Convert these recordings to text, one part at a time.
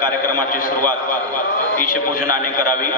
कार्यक्रमाची सुरुवात ईशपूजनाने करावी.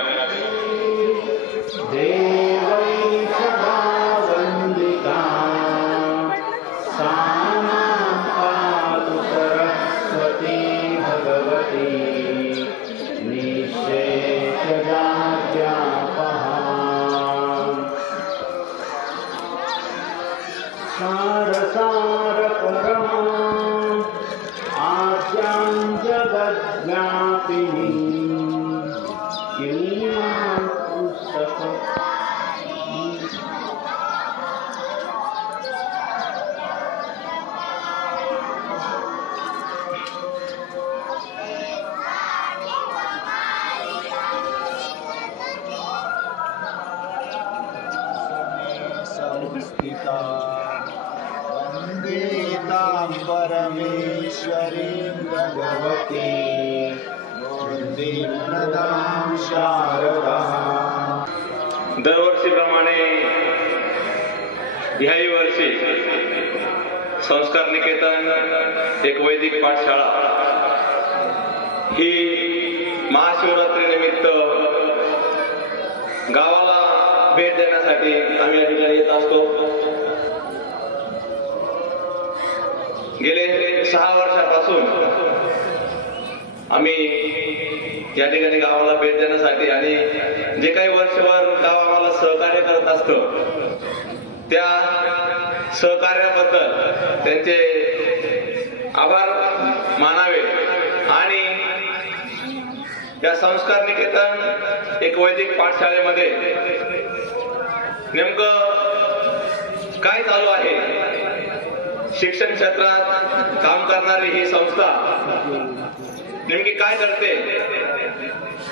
परमेश्वरी भगवती मूर्तिप्रदां शारदा. दरवर्षीप्रमाणे ह्याही वर्षी संस्कार निकेतन एक वैदिक पाठशाळा ही महाशिवरात्री निमित्त गावाला भेट देण्यासाठी आम्ही या ठिकाणी येत असतो. गेले 6 वर्षापासून आम्ही या ठिकाणी गावाला भेट देण्यासाठी आणि जे काही वर्षभर गाव आम्हाला सहकार्य करत असतं त्या सहकार्याबद्दल त्यांचे आभार मानावे आणि या संस्कार निकेतन एक वैदिक पाठशाळेमध्ये नेमकं काय चालू आहे, शिक्षण क्षेत्रात काम करणारी ही संस्था नेमकी काय करते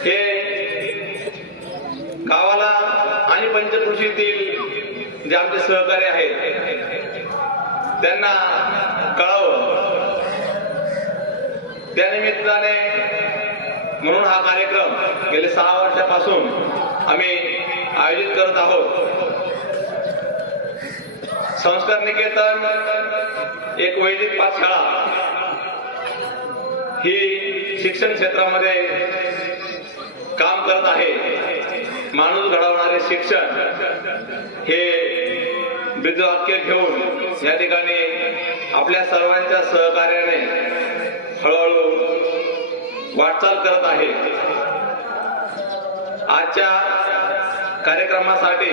हे गावाला आणि पंचकृषीतील जे आमचे सहकारी आहेत त्यांना कळावं. त्यानिमित्ताने म्हणून हा कार्यक्रम गेले 6 वर्षापासून आम्ही आयोजित करत आहोत. संस्कार निकेतन एक वैदिक पाठशाळा ही शिक्षण क्षेत्रामध्ये काम करत आहे. माणूस घडवणारे शिक्षण हे ब्रीदवाक्य घेऊन या ठिकाणी आपल्या सर्वांच्या सहकार्याने हळूहळू वाटचाल करत आहे. आजच्या कार्यक्रमासाठी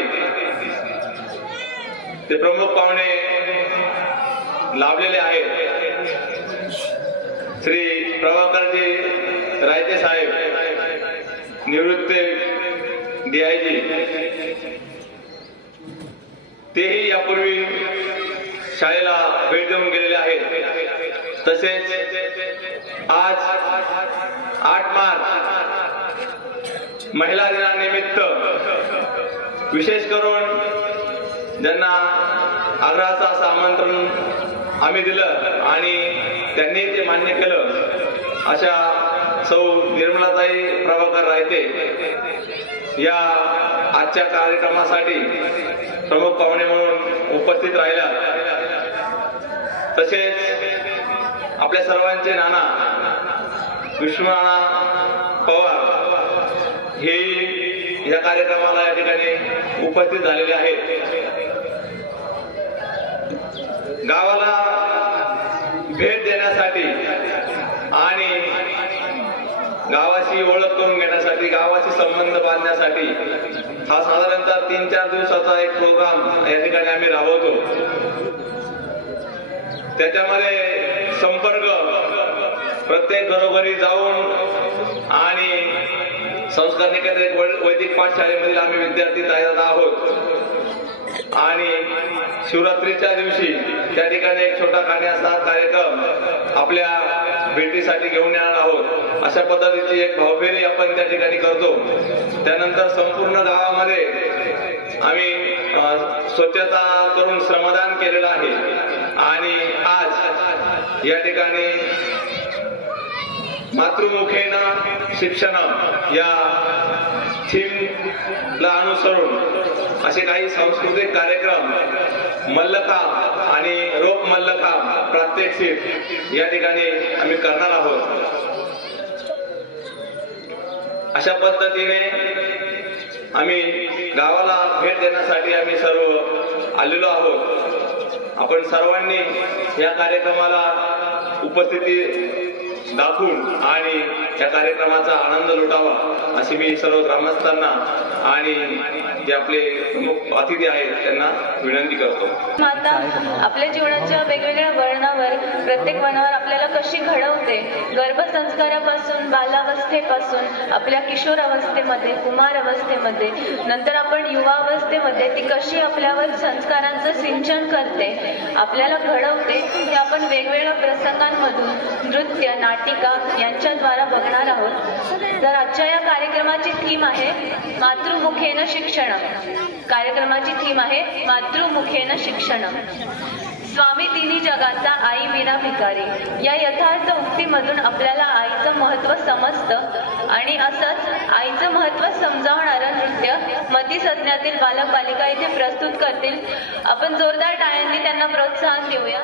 ते प्रमुख पाहुणे लाभलेले आहेत. श्री प्रभाकरजी रायते साहेब, निवृत्त DIG, तेही यापूर्वी शाळेला भेट देऊन गेलेले आहेत. तसेच आज 8 मार्च महिला दिनानिमित्त विशेष करून ज्यांना आग्रहाचं असं आमंत्रण आम्ही दिलं आणि त्यांनी ते मान्य केलं अशा सौ निर्मलाताई प्रभाकर रायते या आजच्या कार्यक्रमासाठी प्रमुख पाहुणे म्हणून उपस्थित राहिल्या. तसेच आपल्या सर्वांचे नाना विष्णुनाना पवार हे या कार्यक्रमाला या ठिकाणी उपस्थित झालेले आहेत. गावाला भेट देण्यासाठी आणि गावाची ओळख करून घेण्यासाठी, गावाशी संबंध बांधण्यासाठी हा साधारणतः 3-4 दिवसाचा एक प्रोग्राम या ठिकाणी आम्ही राबवतो. त्याच्यामध्ये संपर्क, प्रत्येक घरोघरी जाऊन आणि संस्कार निकेतन एक वैदिक पाठशाळेमधील आम्ही विद्यार्थी तयार आहोत आणि शिवरात्रीच्या दिवशी त्या ठिकाणी एक छोटा खाण्याचा कार्यक्रम आपल्या भेटीसाठी घेऊन येणार आहोत. अशा पद्धतीची एक भावफेरी आपण त्या ठिकाणी करतो. त्यानंतर संपूर्ण गावामध्ये आम्ही स्वच्छता करून श्रमदान केलेलं आहे आणि आज या ठिकाणी मातृमुखेनं शिक्षण या थीमला अनुसरून असे काही सांस्कृतिक कार्यक्रम, मल्लखांब आणि रोप मल्लखांब प्रात्यक्षिक या ठिकाणी आम्ही करणार आहोत. अशा पद्धतीने आम्ही गावाला भेट देण्यासाठी आम्ही सर्व आलेलो आहोत. आपण सर्वांनी या कार्यक्रमाला उपस्थिती दाखवून आणि या कार्यक्रमाचा आनंद लुटावा अशी मी सर्व ग्रामस्थांना आणि जे आपले प्रमुख अतिथी आहेत त्यांना विनंती करतो. माता आपल्या जीवनाच्या वेगवेगळ्या वळणावर प्रत्येक वळणावर आपल्याला कशी घडवते. गर्भसंस्कारापासून बालावस्थेपासून आपल्या किशोर अवस्थेमध्ये, कुमार अवस्थेमध्ये, नंतर आपण युवा अवस्थेमध्ये ती कशी आपल्यावर संस्कारांचं सिंचन करते, आपल्याला घडवते, ते आपण वेगवेगळ्या प्रसंगांमधून नृत्य, नाटिका यांच्याद्वारा बघणार आहोत. तर आजच्या या कार्यक्रमाची थीम आहे मातृमुखेन शिक्षणम. कार्यक्रमाची थीम आहे मातृमुखेन शिक्षणम. स्वामी तिन्ही जगाचा आई विना भिकारी या यथार्थ उक्तीमधून आपल्याला आईचं महत्त्व समजतं आणि असंच आईचं महत्त्व समजावणारं नृत्य मती सज्ञातील बालक बालिका इथे प्रस्तुत करतील. आपण जोरदार टाळ्यांनी त्यांना प्रोत्साहन देऊया.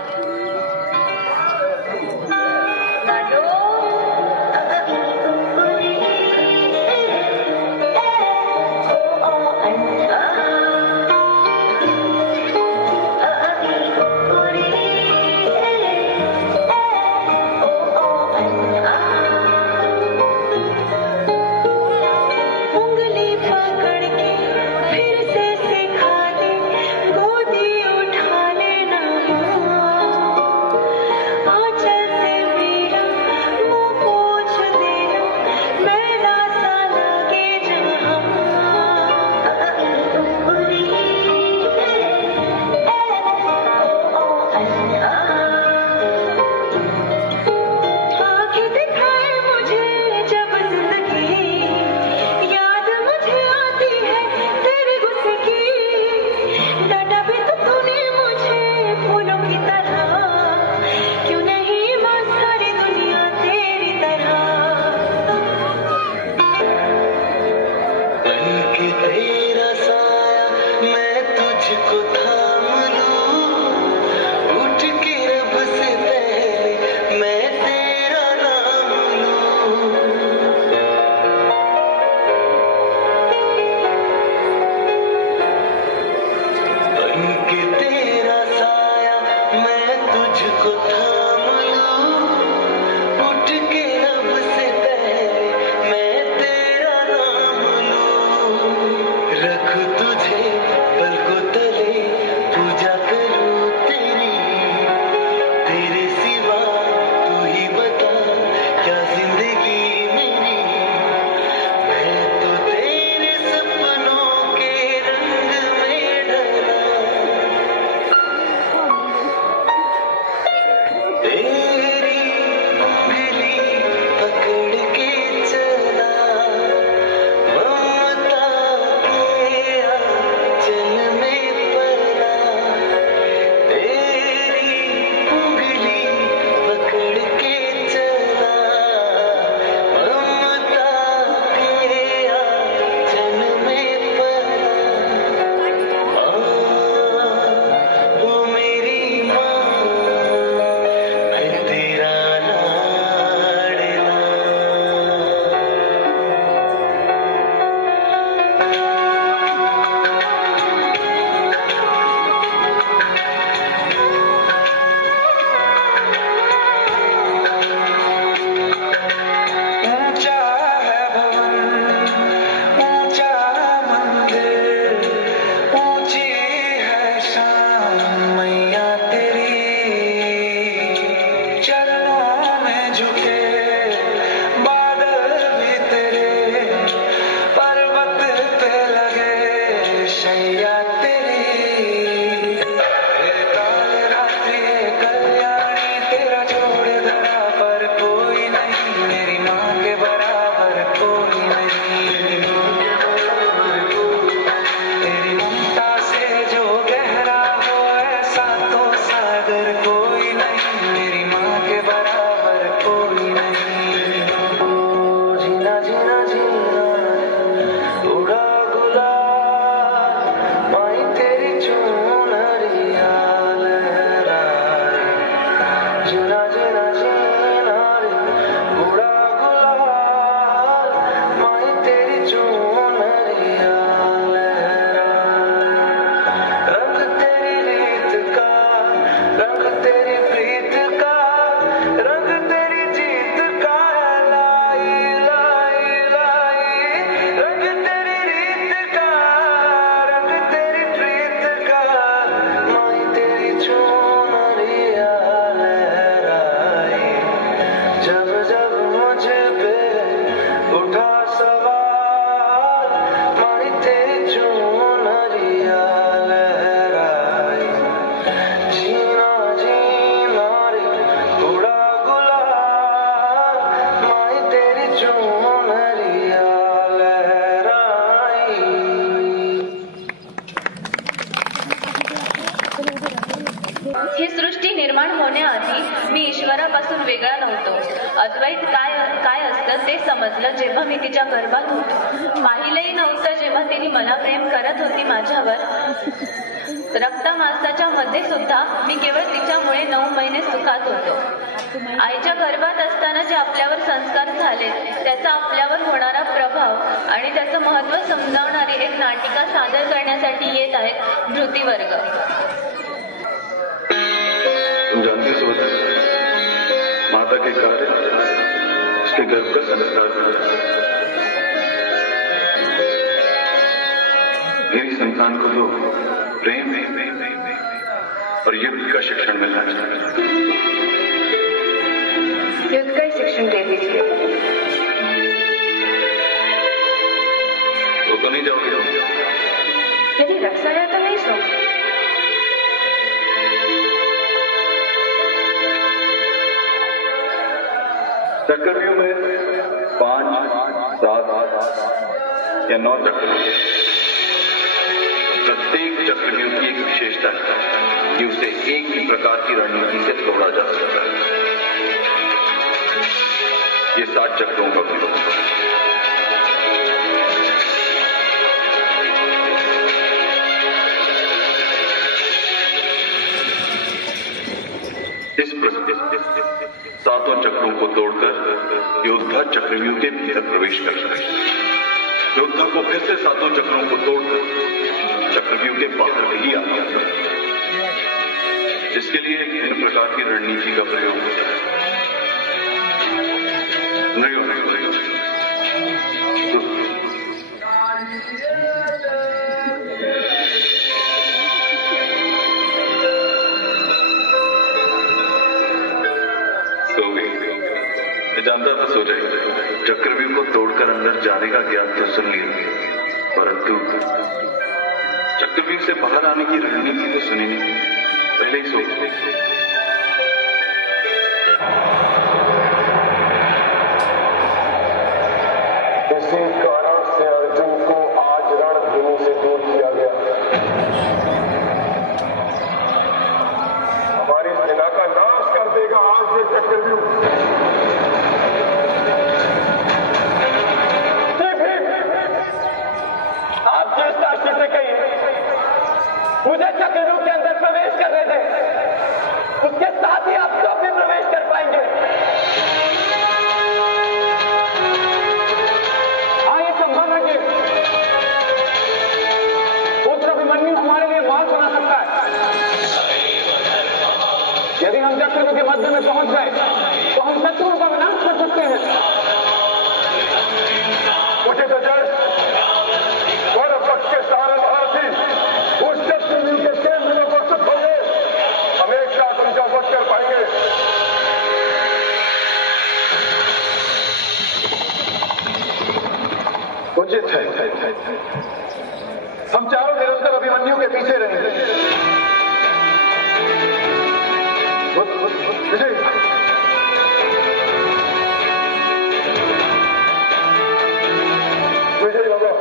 उठा लेना ते समजलं जेव्हा मी तिच्या गर्भात होतो. पाहिलंही नव्हतं जेव्हा तिने मला प्रेम करत होती माझ्यावर. रक्तमांसाच्या मध्ये सुद्धा मी केवळ तिच्यामुळे 9 महिने सुखात होतो. आईच्या गर्भात असताना जे आपल्यावर संस्कार झाले त्याचा आपल्यावर होणारा प्रभाव आणि त्याचं महत्त्व समजावणारी एक नाटिका सादर करण्यासाठी येत आहेत धृतीवर्ग. जानते हो माता के कार्य उसके गर्भ का संस्कार मेरी संतान को तो प्रेम और युद्ध का शिक्षण मिलना चाहिए. युद्ध का ही शिक्षण दे दीजिए. वो तो नहीं जाओगे? यदि रक्षा है तो नहीं सो. चक्रव्यूह में 5, 7 या 9 चक्रव्यूह. प्रत्येक चक्रव्यूह की एक विशेषता है कि उसे एक ही प्रकार की रणनीति से तोड़ा जा सकता है. ये 7 चक्रों का व्यूह. इस सातों चक्रों को तोड़कर योद्धा चक्रव्यूह के भीतर प्रवेश करता है. योद्धा को फिर से सातों चक्रों को तोड़कर चक्रव्यूह के बाहर नहीं आता है, जिसके लिए भिन्न प्रकार की रणनीति का प्रयोग होता है. जानता था सो जाएगा. चक्रव्यूह को तोड़कर अंदर जाने का ज्ञान तो सुन लिया, परंतु चक्रव्यूह से बाहर आने की रणनीति तो सुनी नहीं. पहले ही सोच इसी कारण से अर्जुन को आज रणभूमि से दूर किया गया. हमारी सेना का नाश कर देगा आज ये चक्रव्यूह. मुझे चक्रव्यूह के अंदर प्रवेश करने दें, उसके साथ ही आप सब भी प्रवेश कर पाएंगे. हाँ, ये संभव है कि पुत्र अभिमन्यु हमारे लिए मार्ग बना सकता है. यदि हम चक्रव्यूह के मध्य में पहुंच गए तो हम शत्रुओं का विनाश कर सकते हैं. मुझे तो जड़ और पक्ष के सारे महारथी उस चक्रव्यूह के केंद्र में प्रस्तुत होंगे. हमेशा उनका वध कर पाएंगे. उचित है हम चारों निरंतर अभिमन्यु के पीछे रहेंगे. विजय विजय बाबा.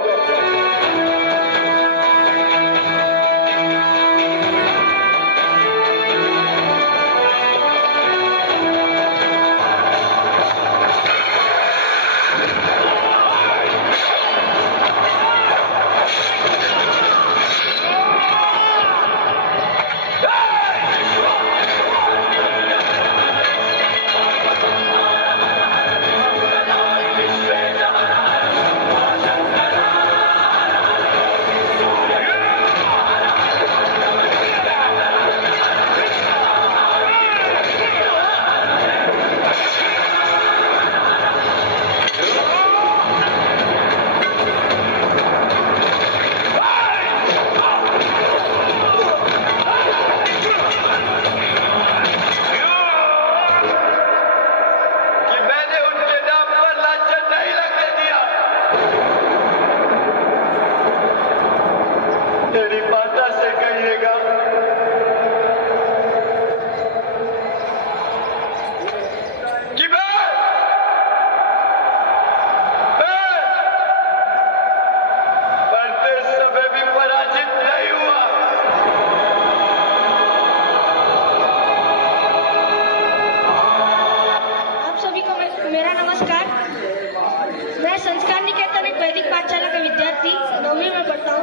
मैं संस्कार निकेतन एक वैदिक पाठशाला का विद्यार्थी 9वीं में पढ़ता हूँ।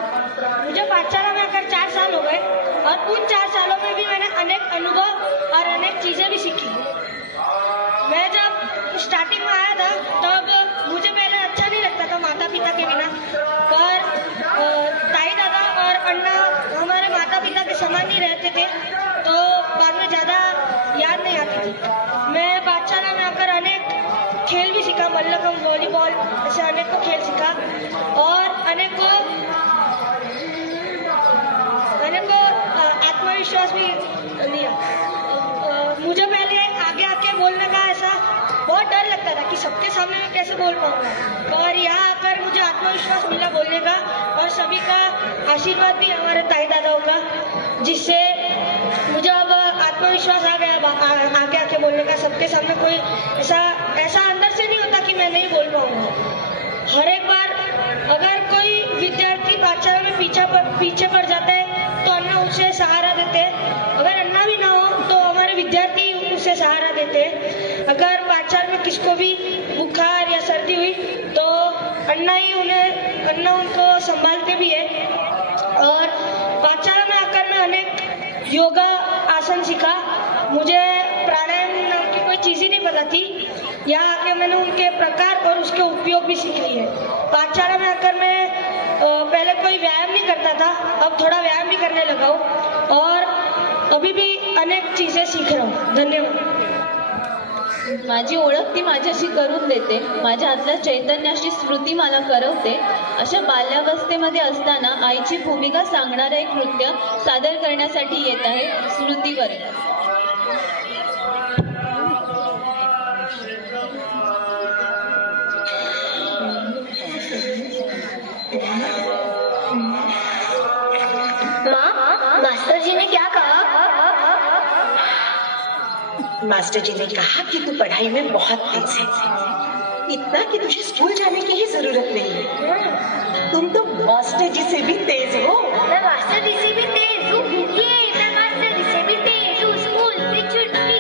मुझे पाठशाला में आकर 4 साल हो गए और उन 4 सालों में भी मैंने अनेक अनुभव और अनेक चीजें भी सीखी। मैं जब स्टार्टिंग में आया था तब मुझे पहले अच्छा नहीं लगता था माता पिता के बिना, पर ताई दादा और अन्ना हमारे माता पिता के समान ही रहते थे, तो बाद में ज़्यादा याद नहीं आती थी। मैं पाठशाला में आकर अनेक खेल भी सीखा, मल्लखंब, वॉलीबॉल, ऐसे अनेक को खेल सीखा और अनेक को आत्मविश्वास भी लिया। मुझे पहले आगे आके बोलने का ऐसा बहुत डर लगता था कि सबके सामने मैं कैसे बोल पाऊंगा, पर यहाँ आकर मुझे आत्मविश्वास मिला बोलने का और सभी का आशीर्वाद भी हमारे ताई दादाओं का, जिससे मुझे अब आत्मविश्वास आ गया आगे आके बोलने का। सबके सामने कोई ऐसा अंदर से नहीं होता कि मैं नहीं बोल पाऊंगा। हर एक बार अगर कोई विद्यार्थी पाठशाला में पीछे पड़ जाता है तो अन्ना उसे सहारा देते हैं, अगर अन्ना भी ना हो तो हमारे विद्यार्थी उसे सहारा देते हैं। अगर पाठशाला में किसको भी बुखार या सर्दी हुई तो अन्ना उनको संभालते भी है। और पाठशाला में आकर मैं अनेक योगा आसन सीखा। मुझे प्राणायाम नाम की कोई चीज़ ही नहीं पता थी, यहाँ आके मैंने उनके प्रकार और उसके उपयोग भी सीख लिए। पाठशाला में आकर मैं पहले कोई व्यायाम नहीं करता था, अब थोडा व्यायाम भी करने लगा हूँ और अभी भी अनेक चीजें सीख रहा हूँ। धन्यवाद। माझी ओळख ती माझ्याशी करून देते, माझ्या आतल्या चैतन्याशी स्मृती मला करवते। अशा बाल्यावस्थेमध्ये असताना आईची भूमिका सांगणारं एक नृत्य सादर करण्यासाठी येत आहे स्मृती वर्ग। मास्टर जी ने क्या कहा? मास्टर जी ने कहा कि तू पढ़ाई में बहुत तेज है, इतना कि तुझे स्कूल जाने की ही जरूरत नहीं है। तुम तो मास्टर जी से भी तेज हो। मैं मास्टर जी से भी तेज हूँ, मैं मास्टर जी से भी तेज हूँ। स्कूल से छुट्टी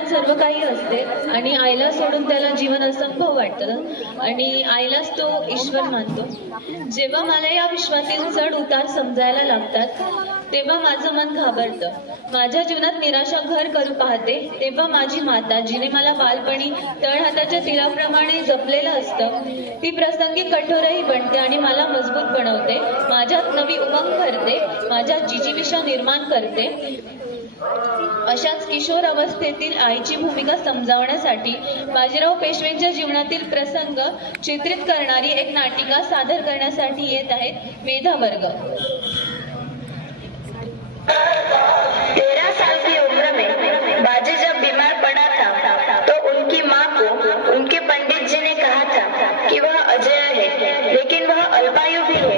जीवनात सर्व काही असते आणि आईला सोडून त्याला जीवन असंभव वाटतं आणि आईलाच तो ईश्वर मानतो. जेव्हा मला या विश्वातील चढ उतार समजायला लागतात तेव्हा माझं मन घाबरतं. माझ्या जीवनात निराशा घर करू पाहते तेव्हा माझी माता, जिने मला बालपणी तळहाताच्या तिळाप्रमाणे जपलेलं असतं, ती प्रसंगी कठोरही बनते आणि मला मजबूत बनवते, माझ्यात नवी उमंग भरते, माझ्यात जिजीविषा निर्माण करते. अशाच किशोर अवस्थेतील आईची भूमिका समजावण्यासाठी बाजीराव पेशवेंच्या जीवनातील प्रसंग चित्रित करणारी एक नाटिका सादर करण्यासाठी येत आहेत मेधा वर्ग. 13 साल की उम्र में बाजी जब बीमार पड़ा था तो उनकी माँ को उनके पंडित जी ने कहा था कि वह अजय है लेकिन वह अल्पायु भी है.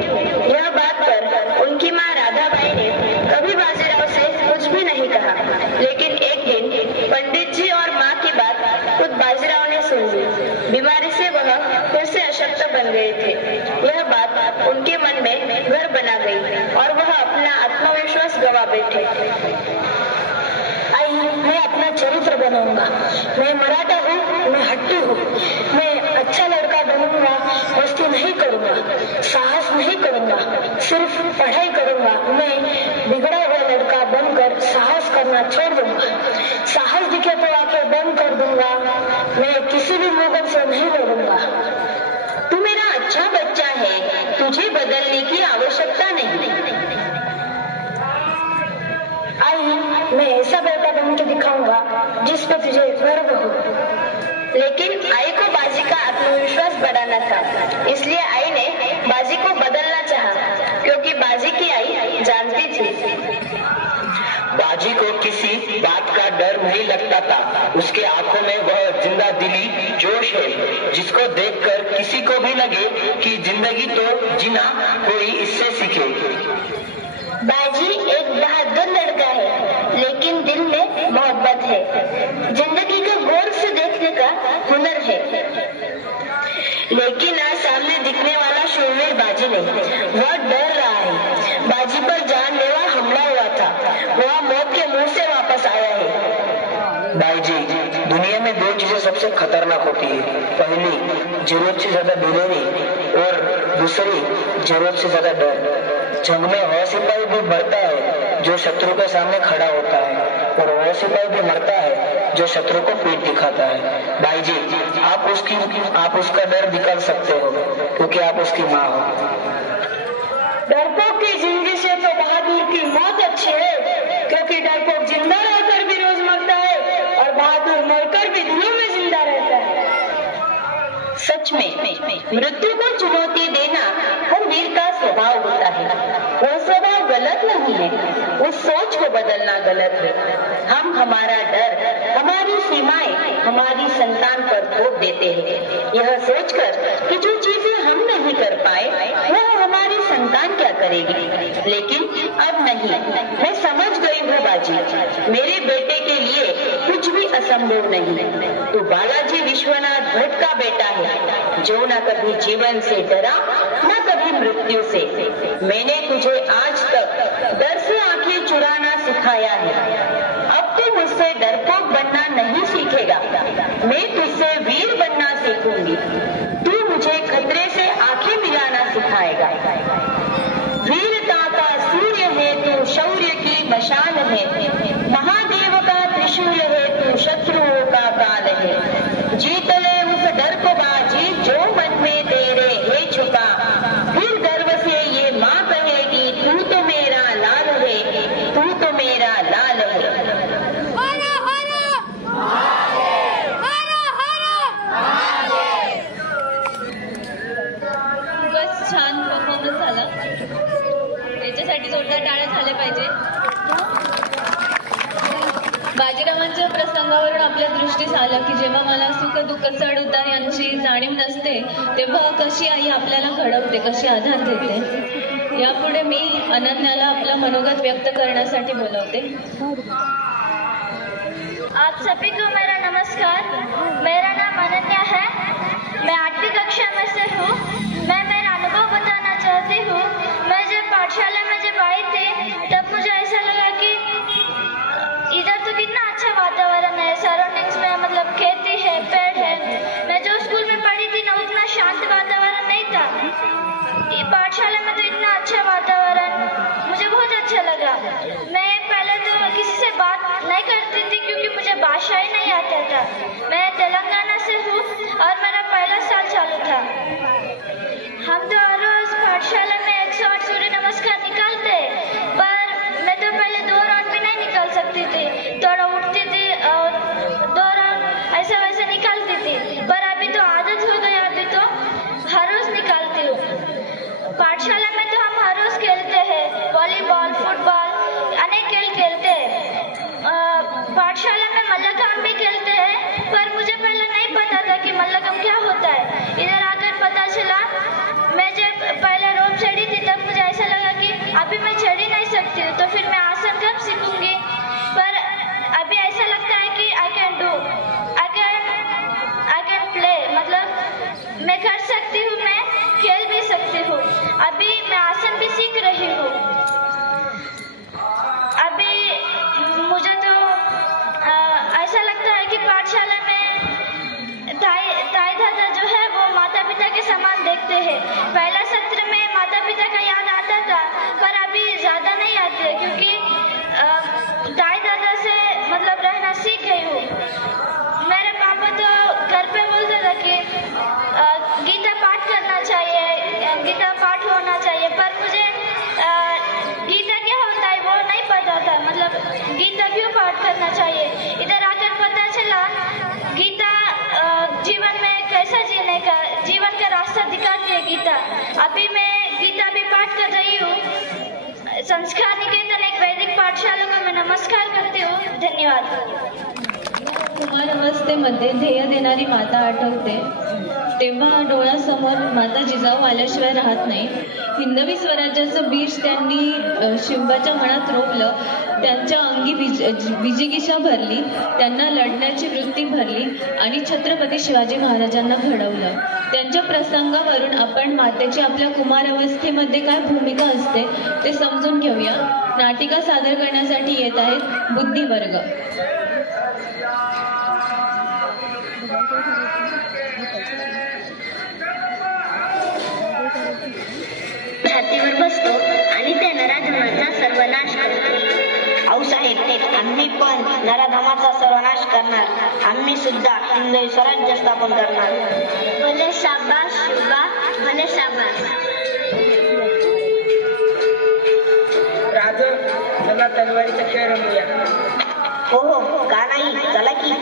यह बात पर उनकी माँ राधाबाई ने कभी बाजीराव से कुछ भी नहीं कहा, लेकिन एक दिन पंडित जी और माँ की बात खुद बाजीराव ने सुन ली. बीमारी से वह फिर से अशक्त बन गए थे. यह बात उनके मन में घर बना गई और वह अपना आत्मविश्वास गवा बैठे. आई, मैं अपना चरित्र बनाऊंगा. मैं मराठा हूँ, मैं हट्टी हूँ, मैं अच्छा लड़का बनूंगा, मस्ती नहीं करूंगा, साहस नहीं करूंगा, सिर्फ पढ़ाई करूंगा. मैं बिगड़ा हुआ लड़का बनकर साहस करना छोड़ दूंगा. साहस दिखे तो आंखें बंद कर दूंगा. मैं किसी भी मुगल से नहीं लड़ूंगा. तू मेरा अच्छा बच्चा है, तुझे बदलने की आवश्यकता नहीं. आई, मैं ऐसा बेटा बन के दिखाऊंगा जिस पे तुझे गर्व हो. लेकिन आई को बाजी का आत्मविश्वास बढ़ाना था, इसलिए आई ने बाजी को बदलना चाहा, क्योंकि बाजी की आई जानती थी. बाजी को किसी बात का डर नहीं लगता था. उसके आंखों में वह जिंदा दिली जोश है जिसको देखकर किसी को भी लगे कि जिंदगी तो जीना कोई इससे सीखे. बाजी एक बहादुर लड़का है, लेकिन दिल में मोहब्बत है. जिंदगी को गौर से देखने का हुनर है. लेकिन आज सामने दिखने वाला शूरवीर बाजी नहीं, वह डर रहा है. बाजी पर जानलेवा हमला हुआ था, वह मौत के मुंह से वापस आया है. बाईजी, दुनिया में 2 चीजें सबसे खतरनाक होती है. पहली, जरूरत से ज्यादा बेरहमी और दूसरी, जरूरत से ज्यादा डर. जंग में वह सिपाही भी मरता है जो शत्रु के सामने खड़ा होता है और वह सिपाही भी मरता है जो शत्रु को पीठ दिखाता है. भाईजी, आप उसका डर निकाल सकते हो क्योंकि आप उसकी माँ हो. डरपोक की जिंदगी से तो बहादुर की मौत अच्छी है, क्योंकि डरपोक जिंदा रहकर भी रोज मरता है और बहादुर मरकर भी दिलों में जिंदा रहता है. सच में मृत्यु को चुनौती देना हर वीर का स्वभाव होता है. वह स्वभाव गलत नहीं है, उस सोच को बदलना गलत है. हम हमारा डर, हमारी सीमाएं हमारी संतान पर थोप देते हैं, यह सोचकर कि जो चीजें हम नहीं कर पाए वह हमारी संतान क्या करेगी. लेकिन अब नहीं, मैं समझ गई हूँ बाजी, मेरे बेटे के लिए कुछ भी असंभव नहीं. तो बालाजी विश्वनाथ भट्ट का बेटा है जो न कभी जीवन से डरा न कभी मृत्यु से. मैंने तुझे आज तक डर से आंखें चुराना सिखाया है. अब तू मुझसे डरपोक बनना नहीं सीखेगा, मैं तुझसे वीर बनना सीखूंगी. तू मुझे खतरे से आंखें मिलाना सिखाएगा. वीरता का सूर्य है तू, शौर्य की मशाल है, महादेव का त्रिशूल है तू, शत्रुओं का काल है. जीत ले उस डर को बाजी जो मन में तेरे है छुपा. फिर गर्व से ये माँ कहेगी तू तो मेरा लाल है, तू तो मेरा लाल है. खूपच छान परफॉर्मन्स झाला. त्याच्यासाठी जोरदार टाळ्या झाल्या पाहिजे. बाजीरावांच्या प्रसंगावरून आपल्या दृष्टीस आलं की जेव्हा मला सुख दुःख चढ उतार यांची जाणीव नसते तेव्हा कशी आई आपल्याला घडवते, कशी आधार देते. यापुढे मी अनन्याला आपला मनोगत व्यक्त करण्यासाठी बोलवते. आप सभी को मेरा नमस्कार. मेरा नाम अनन्या है, मैं 8वीं कक्षा में से हूँ. मैं मेरा अनुभव बताना चाहती हूँ. मैं जब पाठशाला में जब आई थी तब मुझे ऐसा लगा कि इधर तो कितना अच्छा वातावरण है, सराउंडिंग था। मैं तेलंगाना से हूँ और मेरा पहला साल चालू था। हम तो हर रोज पाठशाला में 108 सूर्य नमस्कार निकालते, पर मैं तो पहले 2 राउंड भी नहीं निकाल सकती थी। थोड़ा उठती थी और 2 राउंड ऐसा वैसे निकालती थी, पर अभी तो आदत हो गई, अभी तो हर रोज निकालती हूँ। पाठशाला में तो हम हर रोज खेलते हैं, वॉलीबॉल, फुटबॉल, अनेक खेल खेलते हैं। पाठशाला में मल्लखंब भी खेलते हैं, पर मुझे पहले नहीं पता था कि मल्लखंब क्या होता है। इधर आकर पता चला। मैं जब पहले रोप चढ़ी थी तब मुझे ऐसा लगा कि अभी मैं चढ़ ही नहीं सकती हूँ, तो फिर मैं आसन कब सीखूंगी। पर अभी ऐसा लगता है कि आई कैन प्ले, मतलब मैं कर सकती हूँ, मैं खेल भी सकती हूँ। अभी मैं आसन भी सीख रही हूँ। अभी मुझे तो ऐसा लगता है कि पाठशाला में ताई दादा जो है वो माता पिता के समान देखते हैं। पहला सत्र में माता पिता का याद आता था, पर अभी ज़्यादा नहीं आते, क्योंकि ताई दादा से मतलब रहना सीख गई हूँ। मेरे पापा तो घर पे बोलते थे कि गीता पाठ करना चाहिए, गीता पाठ होना चाहिए, पर मुझे गीता क्या होता है वो नहीं पता था, मतलब गीता क्यों पाठ करना चाहिए। इधर आकर पता चला गीता जीवन में कैसा जीने का, जीवन का रास्ता दिखाती है गीता। अभी मैं गीता भी पाठ कर रही हूँ। संस्कार निकेतन एक वैदिक पाठशाला को मैं नमस्कार करती हूँ। धन्यवाद। कुमार अवस्थेमध्ये ध्येय देणारी माता आठवते तेव्हा डोळ्यासमोर माता जिजाऊ आल्याशिवाय राहत नाही। हिंदवी स्वराज्याचं बीज त्यांनी शिवबाच्या मनात रोवलं, त्यांच्या अंगी विजिगीषा भरली, त्यांना लढण्याची वृत्ती भरली आणि छत्रपती शिवाजी महाराजांना घडवलं। त्यांच्या प्रसंगावरून आपण मातेची आपल्या कुमार अवस्थेमध्ये काय भूमिका असते ते समजून घेऊया। नाटिका सादर करण्यासाठी येत आहेत बुद्धिवर्ग। छातीवर बसतो आणि त्या नराधमाचा सर्वनाश करतो। आऊसाहेब, आम्ही पण नराधमाचा सर्वनाश करणार। आम्ही सुद्धा हिंदवी स्वराज्य स्थापन करणार। भले शाबास शिवबा, भले शाबास। राज, चला तलवारीचा खेळ रंगूया। हो हो, का नाही, चला की।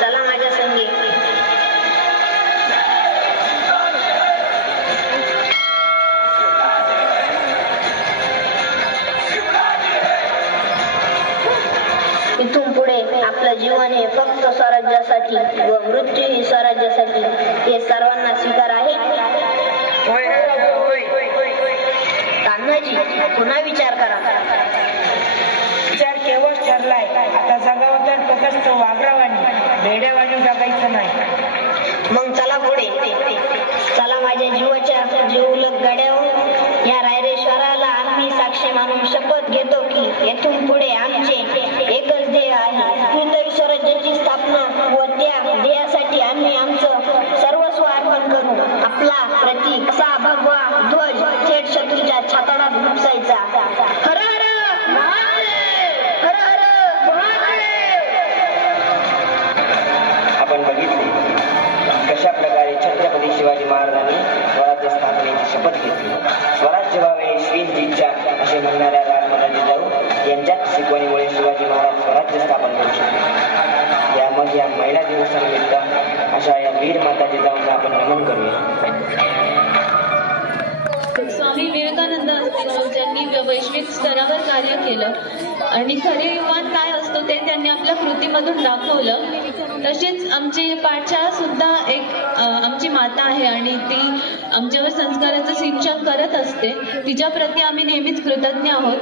चला माझ्या संगी। इथून पुढे आपलं जीवन हे फक्त स्वराज्यासाठी व मृत्यू ही स्वराज्यासाठी, हे सर्वांना स्वीकार आहे। तान्हाजी, पुन्हा विचार करा। विचार केवळ ठरलाय, आता जगावं तर फक्त वाघरावानी, भेड्यावानी जगायचं नाही। मग चला पुढे, चला माझ्या जीवाच्या जीवलग गड्यावर। या रायरेश्वराला आम्ही साक्षी मानून शपथ घेतो की येथून पुढे आमचे एकच ध्येय आहे, हिंदवी स्वराज्याची स्थापना, व त्या ध्येयासाठी आम्ही आमचं सर्वस्व अर्पण करू। आपला प्रतीक असा भगवा ध्वज थेट शत्रूच्या छाताडात घुसायचा। हर हर महादेव, हर हर महादेव। आपण बघितले कशा प्रकारे छत्रपती शिवाजी महाराजांनी स्वराज्य स्थापनेची शपथ घेतली। स्वराज्य व्हावे श्रींची इच्छा असे म्हणणाऱ्या राजमाता जिजाऊ यांच्याच शिकवणीमुळे शिवाजी महाराज स्वराज्य स्थापन करू शकले। यामध्ये या महिला दिवसानिमित्त अशा या वीर माता जिजाऊंना आपण नमन करूया। स्वामी विवेकानंद ज्यांनी वैश्विक स्तरावर कार्य केलं आणि खरे युवान काय असतो ते त्यांनी आपल्या कृतीमधून दाखवलं। तशीच आमची पाठशाळा सुद्धा एक आमची माता आहे आणि ती आमच्यावर संस्काराचं सिंचन करत असते. तिच्याप्रती आम्ही नेहमीच कृतज्ञ आहोत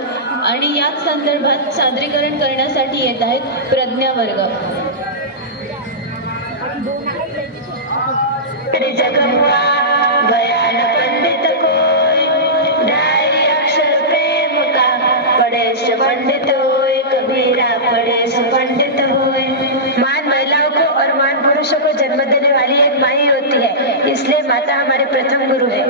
आणि याच संदर्भात सादरीकरण करण्यासाठी येत आहेत प्रज्ञा वर्ग. पंडित कोई ढाई अक्षर प्रेम का पढ़े से पंडित होए, कबीरा पढ़े से पंडित होए. महान महिलाओं को और महान पुरुषों को जन्म देने वाली एक माँ ही होती है, इसलिए माता हमारे प्रथम गुरु है.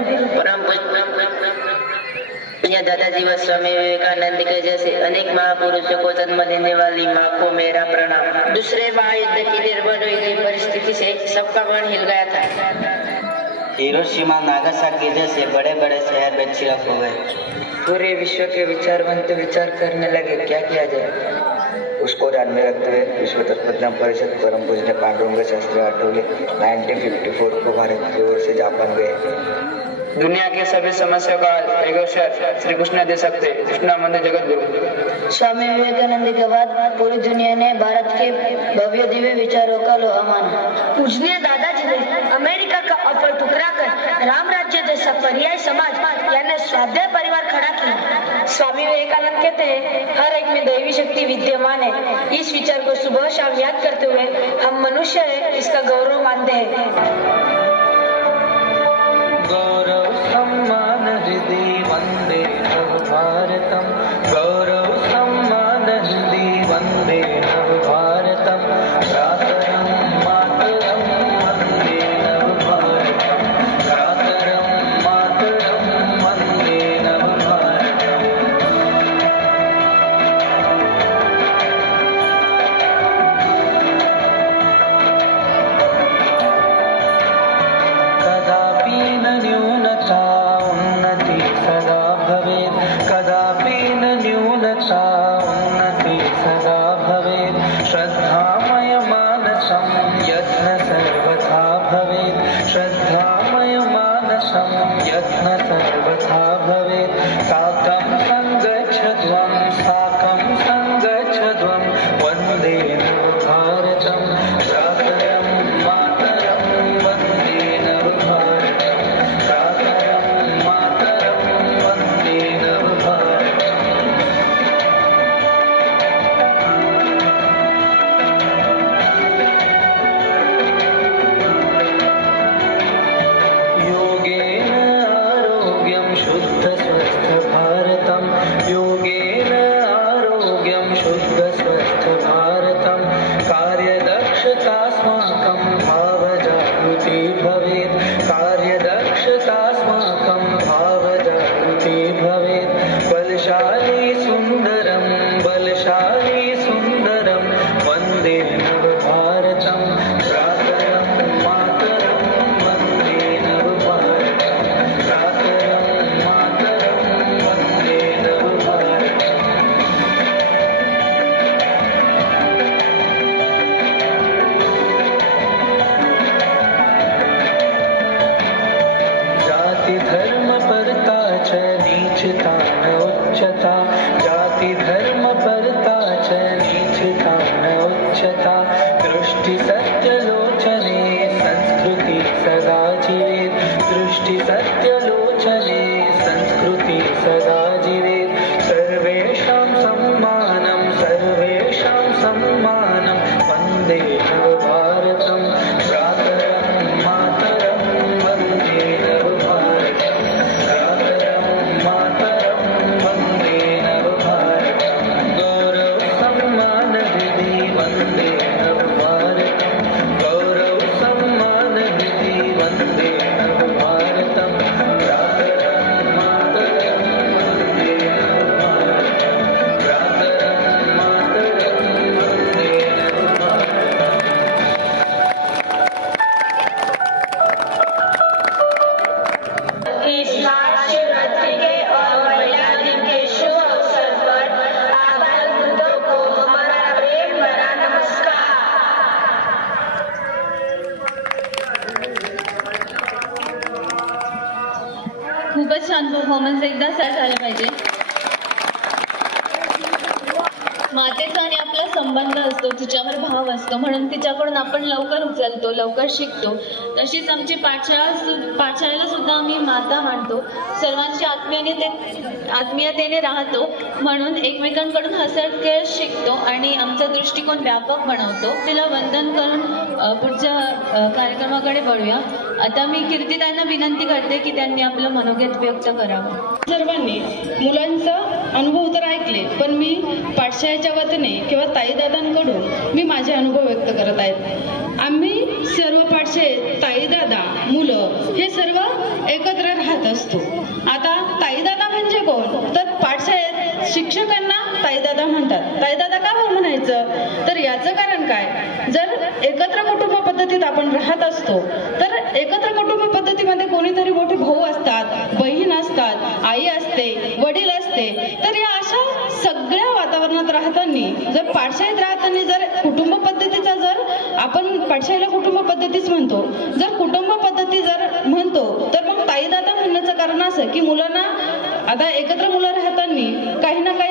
या दादाजी व स्वामी विवेकानंद के जैसे अनेक महापुरुषों को जन्म देने वाली माँ को मेरा प्रणाम. दूसरे महायुद्ध की निर्भर हुई गई परिस्थिति से सबका मन हिल गया था. हिरोशिमा नागासाकी जैसे बड़े बड़े शहर बेचिरफ हो गए. पूरे विश्व के विचारवंत विचार करने लगे क्या किया जाए. उसको ध्यान में रखते हुए विश्व तत्वज्ञान परिषद परम पूज्य पांडुरंग शास्त्री आठवले 1954 को भारत की ओर से जापान गए. दुनिया के सभी समस्या का एक अवसर श्री कृष्ण दे सकते. कृष्णानंद जगत गुरु. स्वामी विवेकानंद के बाद पूरी दुनिया ने भारत के भव्य दिव्य विचारों का लोहा माना. पूजनीय दादाजी ने अमेरिका का ऑफर ठुकरा कर राम राज्य जैसा पर्याय समाज यानी स्वाध्याय परिवार खड़ा किया. स्वामी विवेकानंद कहते हैं हर एक में दैवी शक्ति विद्यमान है. इस विचार को सुबह शाम याद करते हुए हम मनुष्य है इसका गौरव मानते हैं. गौरव सम्मान हृदय वंदे नव भारतम. गौरव सम्मान हृदय वंदे नव भारतम. भ्रातरम मातरम वंदे नव भारतम. भ्रातरम मातरम वंदे नव भारतम. कदापि न न्यूनता उन्नति सदा भवेत्. कदापि न न्यूनता उन्नति सदा भवेत्. श्रद्धामय मानसं यत्न सर्वथा भवेत्. श्रद्धामय मानसं यत्न सर्वथा भवेत्. साकं संगच्छध्वं साकं संगच्छध्वं वन्दे नव भारतं. भ्रातरं मातरं वन्दे नव भारतं. भ्रातरं मातरं वन्दे नव भारतं. योगेन आरोग्यं शुद्ध स्वस्थ भारतं. योगेन आरोग्यं शुद्ध स्वस्थ भारतं. कार्यदक्षतास्माकं भावजागृति भवेत्. कार्यदक्षतास्माकं भावजागृति भवेत्. बलशाली सुन्दरं बलशाली सुन्दरं वन्दे नव भारतं. भ्रातरं मातरं वन्दे नव भारतं. भ्रातरं मातरं वन्दे नव भारतं. जाति धर्म परता च नीचता न उच्चता. जाति धर्म परता च नीचता न उच्चता. दृष्टि सत्यलोचने संस्कृति सदा जीवेत्. दृष्टि सत्यलोचने संस्कृति सदा जीवेत्. सर्वेषां सम्मानं सर्वेषां सम्मानं वन्दे नव भारतं. भ्रातरं मातरं वन्दे नव भारतं. भ्रातरं मातरं वन्दे नव भारतं. गौरव सम्मान हृदय वन्दे नव भारतं. गौरव सम्मान हृदय वन्दे नव भारतं. भ्रातरं मातरं वन्दे नव भारतं. भ्रातरं मातरं वन्दे नव भारतं. इस महाशिवरात्रि के और महिला दिन के शुभ अवसर पर आप बंधुओं को हमारा प्रेम भरा नमस्कार. खूपच छान परफॉर्मन्स एकदा झाला पाहिजे. मातेचा आणि आपला संबंध असतो, तिच्यावर भाव असतो, म्हणून तिच्याकडून आपण लवकर उचलतो, लवकर शिकतो. तशीच आमची पाठशाळेला सुद्धा आम्ही माता मानतो, सर्वांची आत्मीयतेने राहतो, म्हणून एकमेकांकडून हसत खेळ शिकतो आणि आमचा दृष्टिकोन व्यापक बनवतो. तिला वंदन करून पुढच्या कार्यक्रमाकडे वळूया. आता मी कीर्तिताईंना विनंती करते की त्यांनी आपलं मनोगत व्यक्त करावं. सर्वांनी मुलांचा अनुभव तर ऐकले, पण मी पाठशाळेच्या वतीने किंवा ताईदादांकडून मी माझे अनुभव व्यक्त करत आहेत. आम्ही सर्व पाठशाळेत ताईदादा मुलं हे सर्व एकत्र राहत असतो. आता ताईदादा म्हणजे कोण, तर पाठशाळेत शिक्षकांना ताईदादा म्हणतात. ताईदादा का म्हणायचं, तर याचं कारण काय, जर एकत्र कुटुंब पद्धतीत आपण राहत असतो तर एकत्र कुटुंब पद्धतीमध्ये कोणीतरी मोठे भाऊ असतात, बहीण असतात, आई असते, वडील असते. तर या अशा सगळ्या वातावरणात राहताना जर पाठशाळेत राहताना जर कुटुंब पद्धतीचा जर आपण पाठशाळेला कुटुंब पद्धतीच म्हणतो, जर कुटुंब पद्धती जर म्हणतो तर मग ताईदादा म्हणण्याचं कारण असं की मुलांना आता एकत्र मुलं राहताना काही ना काही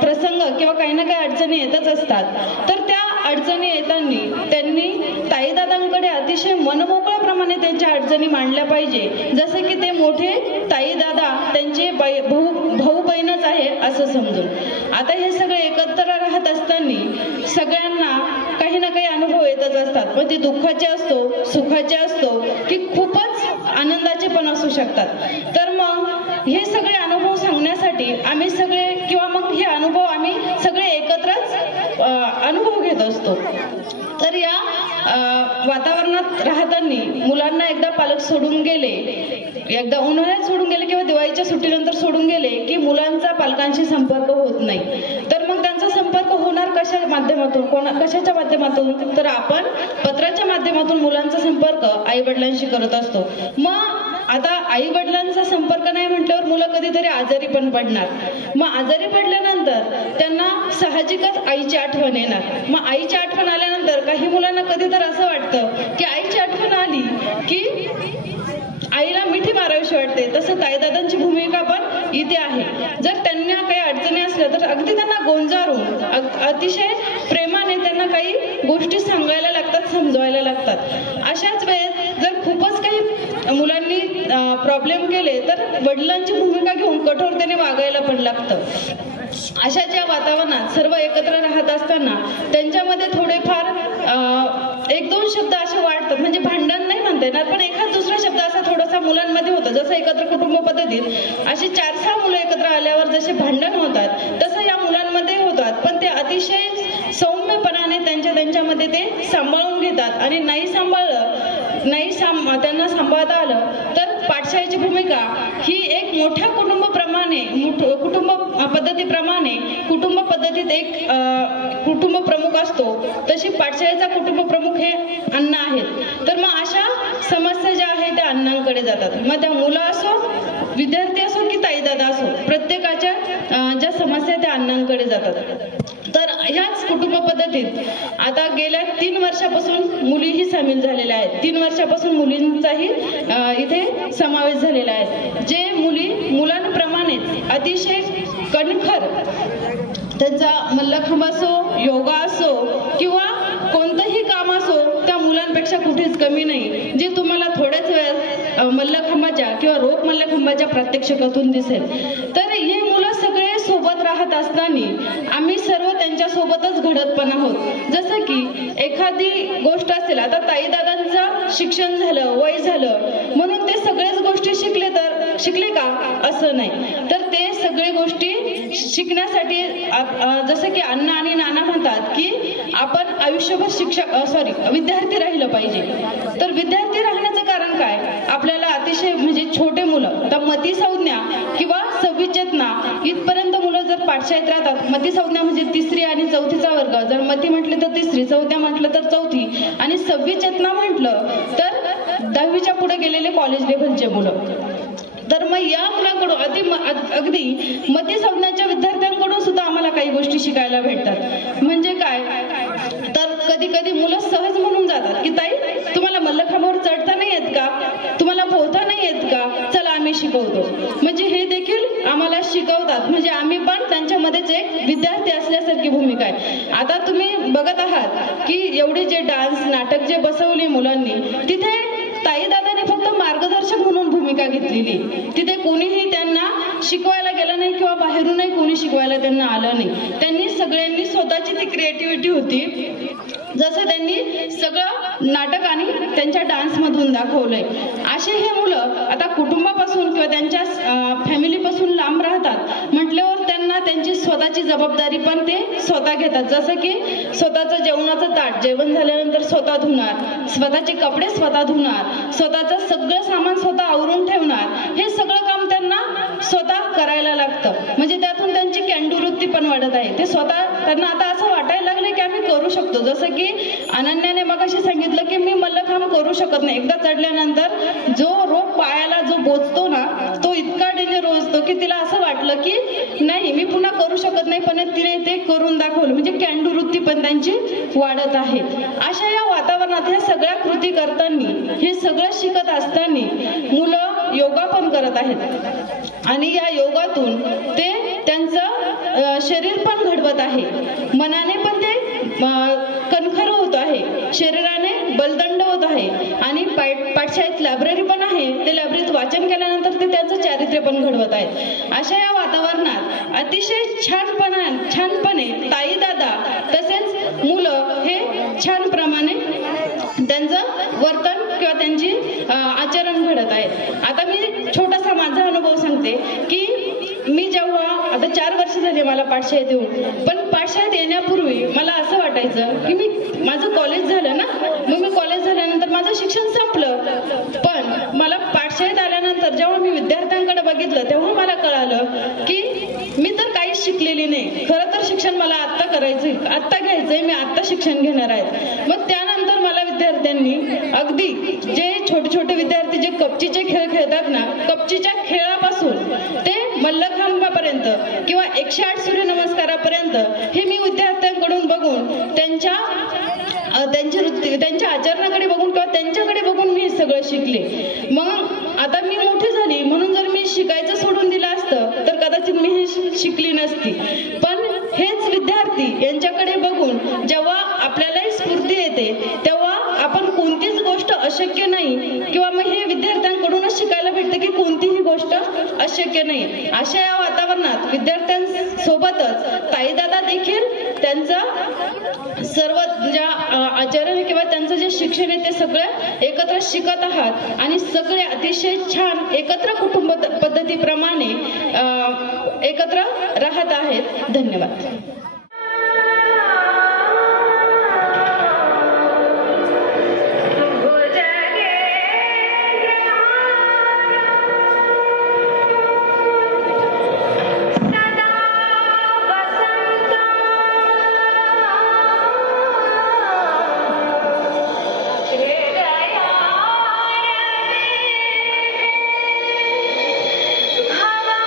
प्रसंग किंवा काही ना काही अडचणी येतच असतात. तर त्या अडचणी येताना त्यांनी ताईदादांकडे अतिशय मनमोकळ्याप्रमाणे त्यांच्या अडचणी मांडल्या पाहिजे, जसं की ते मोठे ताईदादा त्यांचे भाऊ बहीणच आहे असं समजून. आता हे सगळे एकत्र राहत असताना सगळ्यांना काही ना काही अनुभव येतच असतात, मग ते दुःखाचे असतो, सुखाचे असतो की खूपच आनंदाचे पण असू शकतात. तर मग हे सगळे अनुभव सांगण्यासाठी आम्ही सगळे किंवा मग हे अनुभव आम्ही सगळे एकत्रच अनुभव घेत असतो. तर या वातावरणात राहताना मुलांना एकदा पालक सोडून गेले, एकदा उन्हाळ्यात सोडून गेले किंवा दिवाळीच्या सुट्टीनंतर सोडून गेले की मुलांचा पालकांशी संपर्क होत नाही. तर मग त्यांचा संपर्क होणार कशाच्या माध्यमातून, तर आपण पत्राच्या माध्यमातून मुलांचा संपर्क आई वडिलांशी करत असतो. मग आता आई वडिलांचा संपर्क नाही म्हटल्यावर मुलं कधीतरी आजारी पण पडणार. मग आजारी पडल्यानंतर त्यांना साहजिकच आईची आठवण येणार. मग आईची आठवण आल्यानंतर काही मुलांना कधी तर असं वाटतं की आईची आठवण आली की आईला मिठी मारावीशी वाटते. तसं ताईदादांची भूमिका पण इथे आहे. जर त्यांना काही अडचणी असल्या तर अगदी त्यांना गोंजारून अतिशय प्रेमाने त्यांना काही गोष्टी सांगायला लागतात, समजवायला लागतात. अशाच वेळेस जर खूपच काही मुलांनी प्रॉब्लेम केले तर वडिलांची भूमिका घेऊन कठोरतेने वागायला पण लागतं. अशाच्या वातावरणात सर्व एकत्र राहत असताना त्यांच्यामध्ये थोडेफार एक दोन शब्द असे वाटतात, म्हणजे भांडण नाही म्हणता येणार पण एखाद दुसरा शब्द असा थोडासा मुलांमध्ये होतं. जसं एकत्र कुटुंब पद्धतीत अशी 4-6 मुलं एकत्र आल्यावर जसे भांडण होतात तसं या मुलांमध्ये होतात, पण ते अतिशय सौम्यपणाने त्यांच्यामध्ये ते सांभाळून घेतात. आणि त्यांना सांभाळता आलं तर पाठशाळेची भूमिका ही एक मोठ्या कुटुंब पद्धतीप्रमाणे कुटुंब पद्धतीत एक कुटुंब प्रमुख असतो, तशी पाठशाळेचा कुटुंब प्रमुख हे अण्णा आहेत. तर मग अशा समस्या ज्या आहेत त्या अण्णांकडे जातात. मग त्या मुलं असो, विद्यार्थी असो की ताईदादा असो, प्रत्येकाच्या ज्या समस्या त्या अण्णांकडे जातात. तर ह्याच कुटुंब पद्धतीत आता गेल्या 3 वर्षापासून मुलीही सामील झालेल्या आहेत. 3 वर्षापासून मुलींचाही इथे समावेश झालेला आहे. जे मुलांप्रमाणेच अतिशय कणखर त्यांचा मल्लखांब असो, योगा असो किंवा कोणतंही काम असो त्या मुलांपेक्षा कुठेच कमी नाही, जे तुम्हाला थोड्याच वेळात मल्लखांबाच्या किंवा रोप मल्लखांबाच्या प्रात्यक्षिकातून दिसेल. तर हे मुलं सगळे सोबत राहत असताना आम्ही सर्व त्यांच्या सोबतच घडत पण आहोत. जसं की एखादी गोष्ट असेल, आता ताईदादांचं शिक्षण झालं, वय झालं म्हणून ते सगळ्याच गोष्टी शिकले का असं नाही, तर ते सगळे गोष्टी शिकण्यासाठी जसं की अण्णा आणि नाना म्हणतात की आपण आयुष्यभर विद्यार्थी राहिलं पाहिजे. तर विद्यार्थी राहण्याचं कारण काय, आपल्याला अतिशय म्हणजे छोटे मुलं तर मती संज्ञा किंवा सविचेतना इथपर्यंत मुलं जर पाठशाळेत राहतात. मती संज्ञा म्हणजे 3री आणि 4थीचा वर्ग, जर मती म्हटलं तर 3री, संज्ञा म्हटलं तर 4थी आणि सविचेतना म्हटलं तर 10वीच्या पुढे गेलेले कॉलेज लेव्हलचे मुलं. तर मग या मुलांकडून अगदी मती संज्ञाच्या विद्यार्थ्यांकडून सुद्धा आम्हाला काही गोष्टी शिकायला भेटतात. म्हणजे काय, तर कधी कधी मुलं सहज म्हणून जातात की ताई तुम्हाला मल्लखांबावर चढता नाही येत का, तुम्हाला पोहता नाही येत का, चला आम्ही शिकवतो. म्हणजे हे देखील आम्हाला शिकवतात. म्हणजे आम्ही पण त्यांच्यामध्येच एक विद्यार्थी असल्यासारखी भूमिका आहे. आता तुम्ही बघत आहात की एवढे जे डान्स नाटक जे बसवली मुलांनी, तिथे ताईदादाने फक्त मार्गदर्शक म्हणून भूमिका घेतलेली. तिथे कोणीही त्यांना शिकवायला गेलं नाही किंवा बाहेरूनही कोणी शिकवायला त्यांना आलं नाही. त्यांनी सगळ्यांनी स्वतःची ती क्रिएटिव्हिटी होती, जसं त्यांनी सगळं नाटक आणि त्यांच्या डान्समधून दाखवलंय. असे हे मुलं आता कुटुंबापासून किंवा त्यांच्या फॅमिलीपासून लांब राहतात म्हटल्यावर त्यांना त्यांची स्वतःची जबाबदारी पण ते स्वतः घेतात. जसं की स्वतःचं जेवणाचं ताट जेवण झाल्यानंतर स्वतः धुणार, स्वतःचे कपडे स्वतः धुणार, स्वतःचं सगळं सामान स्वतः आवरून ठेवणार. हे सगळं काम त्यांना स्वतः करायला लागतं. म्हणजे त्यातून त्यांची कॅन्डूवृत्ती पण वाढत आहे. ते स्वतः त्यांना आता असं वाटायला लागले की आम्ही करू शकतो. जसं की अनन्याने मगाशी सांगितलं की मी मल्लखांब करू शकत नाही. एकदा चढल्यानंतर जो रोप पायाला जो बोचतो ना, तो इतका डेंजर असतो की तिला असं वाटलं की नाही मी पुन्हा करू शकत नाही, पण तिने ते करून दाखवलं. म्हणजे कॅन्डूवृत्ती पण त्यांची वाढत आहे. अशा या वातावरणात ह्या सगळ्या कृती करताना, हे सगळं शिकत असताना मुलं योगा पण करत आहेत आणि या योगातून ते त्यांचं शरीर पण घडवत आहे. मनाने पण ते कणखर होत आहे, शरीराने बलदंड होत आहे. आणि पाठशाळेत लायब्ररी पण आहे, ते लायब्ररीत वाचन केल्यानंतर ते त्यांचं चारित्र्य पण घडवत आहेत. अशा या वातावरणात अतिशय छानपणे ताईदादा तसेच मुलं हे छान प्रमाणे त्यांचं वर्तन किंवा त्यांची आचरण घडत आहे. आता मी छोटासा माझा अनुभव सांगते की मी जेव्हा आता 4 वर्ष झाले मला पाठशाळेत येऊन, पण पाठशाळेत येण्यापूर्वी मला असं वाटायचं की माझं कॉलेज झालं ना, मग मी कॉलेज झाल्यानंतर माझं शिक्षण संपलं. पण मला पाठशाळेत आल्यानंतर जेव्हा मी विद्यार्थ्यांकडे बघितलं तेव्हा मला कळालं की मी तर काहीच शिकलेली नाही. खरं तर शिक्षण मला आत्ता करायचंय, आत्ता घ्यायचंय, मी आत्ता शिक्षण घेणार आहे. मग त्यानंतर मला विद्यार्थ्यांनी अगदी जे छोटे छोटे विद्यार्थी जे कपचीचे खेळ खेळतात ना, कपचीच्या खेळापासून ते मल्लखांबापर्यंत किंवा 108 सूर्यनमस्कारापर्यंत हे मी विद्यार्थ्यांकडून बघून त्यांच्या आचरणाकडे बघून किंवा त्यांच्याकडे बघून मी हे सगळं शिकले. मग आता मी मोठी झाली म्हणून जर मी शिकायचं सोडून दिलं असतं तर कदाचित मी हे शिकली नसती. पण हेच विद्यार्थी यांच्याकडे बघून जेव्हा आपल्यालाही स्फूर्ती येते तेव्हा आपण कोणतीच गोष्ट अशक्य नाही किंवा मग हे विद्यार्थ्यांकडूनच शिकायला भेटतं की कोणतीही गोष्ट अशक्य नाही. अशा या वातावरणात विद्यार्थ्यांसोबतच ताईदादा देखील त्यांचं सर्व ज्या आचरण किंवा त्यांचं जे शिक्षण आहे ते सगळं एकत्र शिकत आहात आणि सगळे अतिशय छान एकत्र कुटुंब पद्धतीप्रमाणे एकत्र राहत आहेत. धन्यवाद. हवा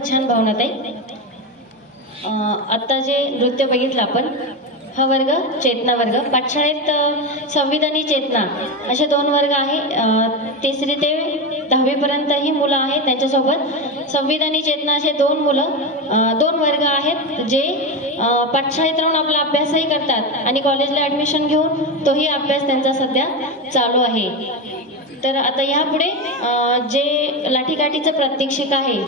खूपच छान भावनाताई. आत्ता जे नृत्य बघितलं आपण, हा वर्ग चेतना वर्ग. पाठशाळेत संविधानी चेतना असे 2 वर्ग आहे. 3री ते 10वीपर्यंत ही मुलं आहेत. त्यांच्यासोबत संविधानी चेतना असे 2 वर्ग आहेत जे पाठशाळेत राहून आपला अभ्यासही करतात आणि कॉलेजला ॲडमिशन घेऊन तोही अभ्यास त्यांचा सध्या चालू आहे. तर आता यापुढे जे लाठीकाठीचं प्रात्यक्षिक आहे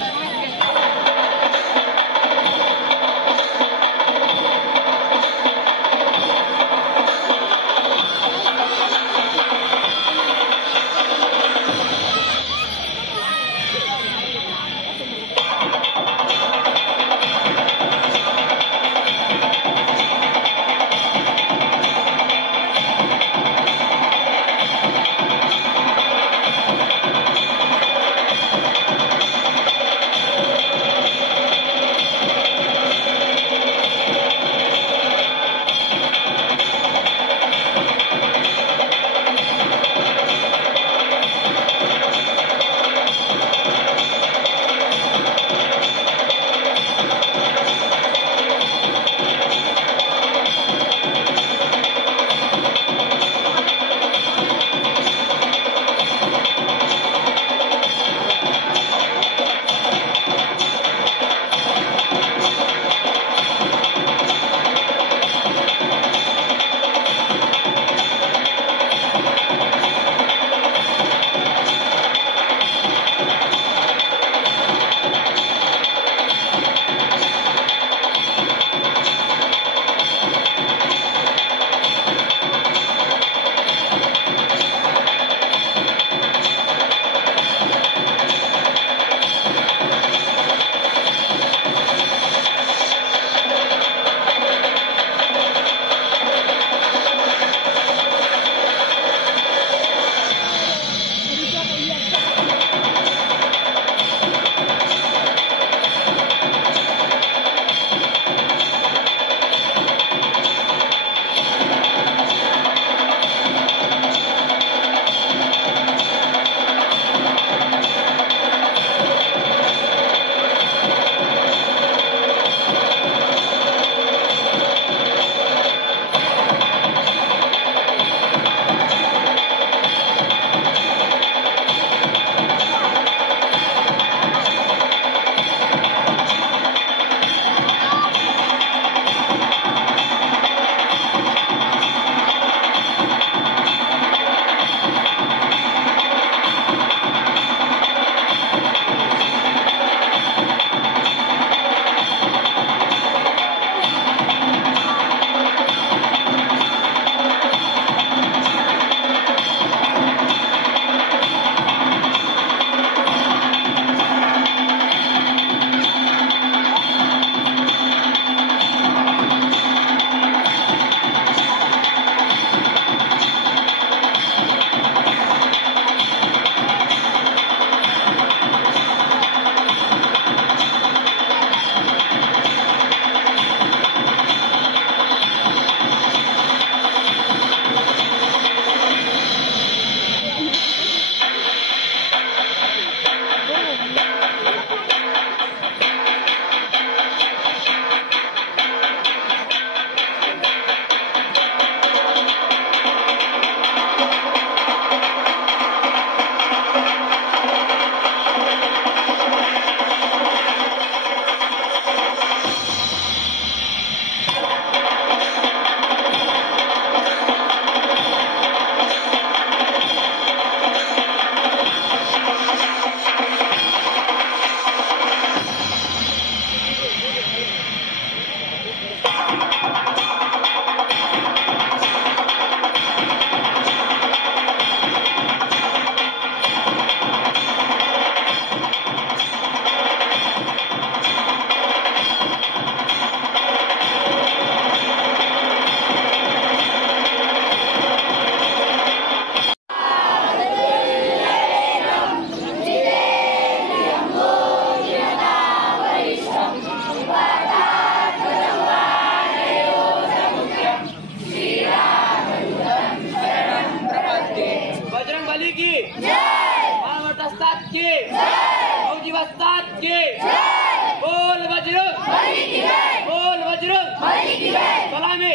सलामी.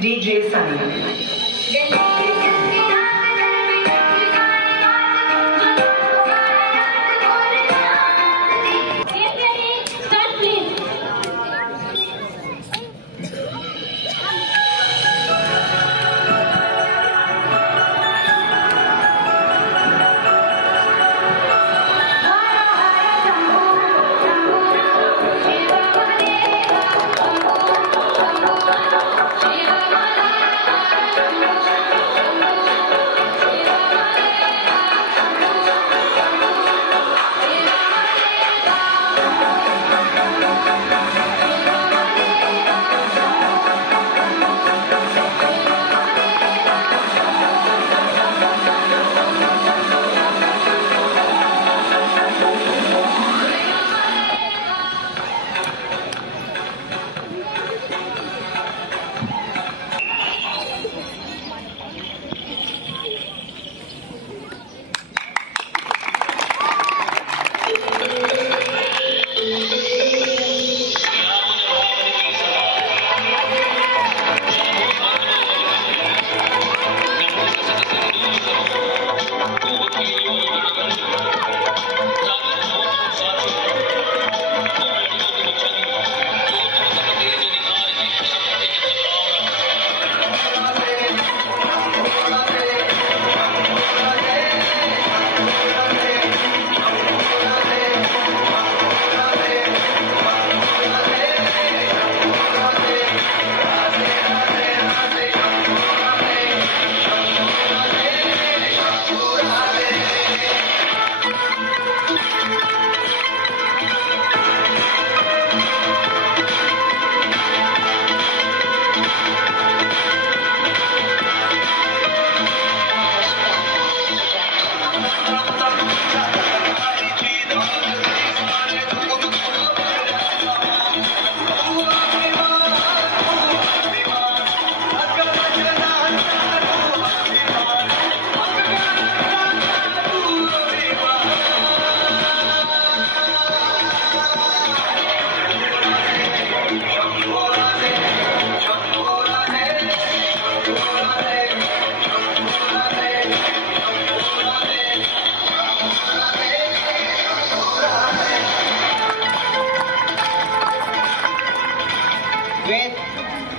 DJ Sunny.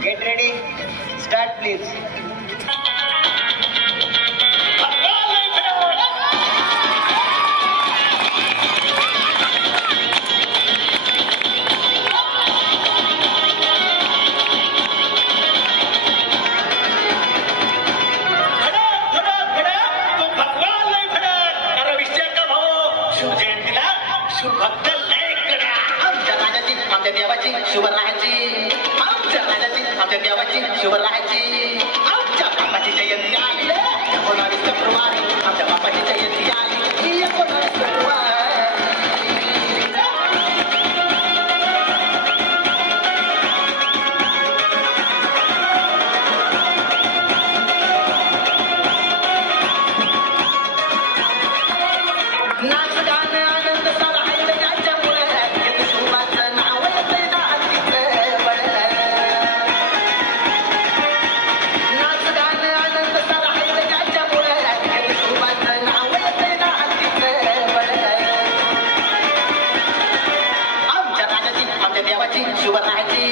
Get ready. Start, please. देवाची शिवरायाची आमच्या राजाची आमच्या देवाची शिवरायाची आमच्या बापाची जयंती आली 19 फेब्रुवारी आमच्या बापाची जयंती आली 19 फेब्रुवारी नाच गाणं आनंद सारा आहे त्याच्यामुळे शुभाचं नाव येतंय नाच गाणं आनंद सारा आहे त्याच्यामुळे शुभाचं नाव येतंय आमच्या राजाची आमच्या देवाची शिवरायाची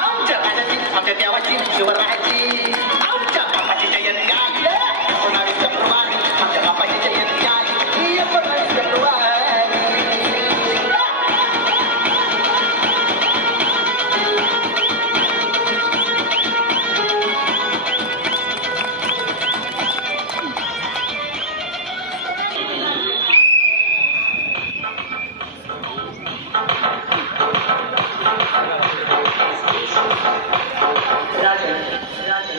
आमच्या राजाची आमच्या देवाची शिवरायाची आमच्या बापाची जयंती आली 19 फेब्रुवारी आमच्या बापाची जयंती आली 19 फेब्रुवारी राजा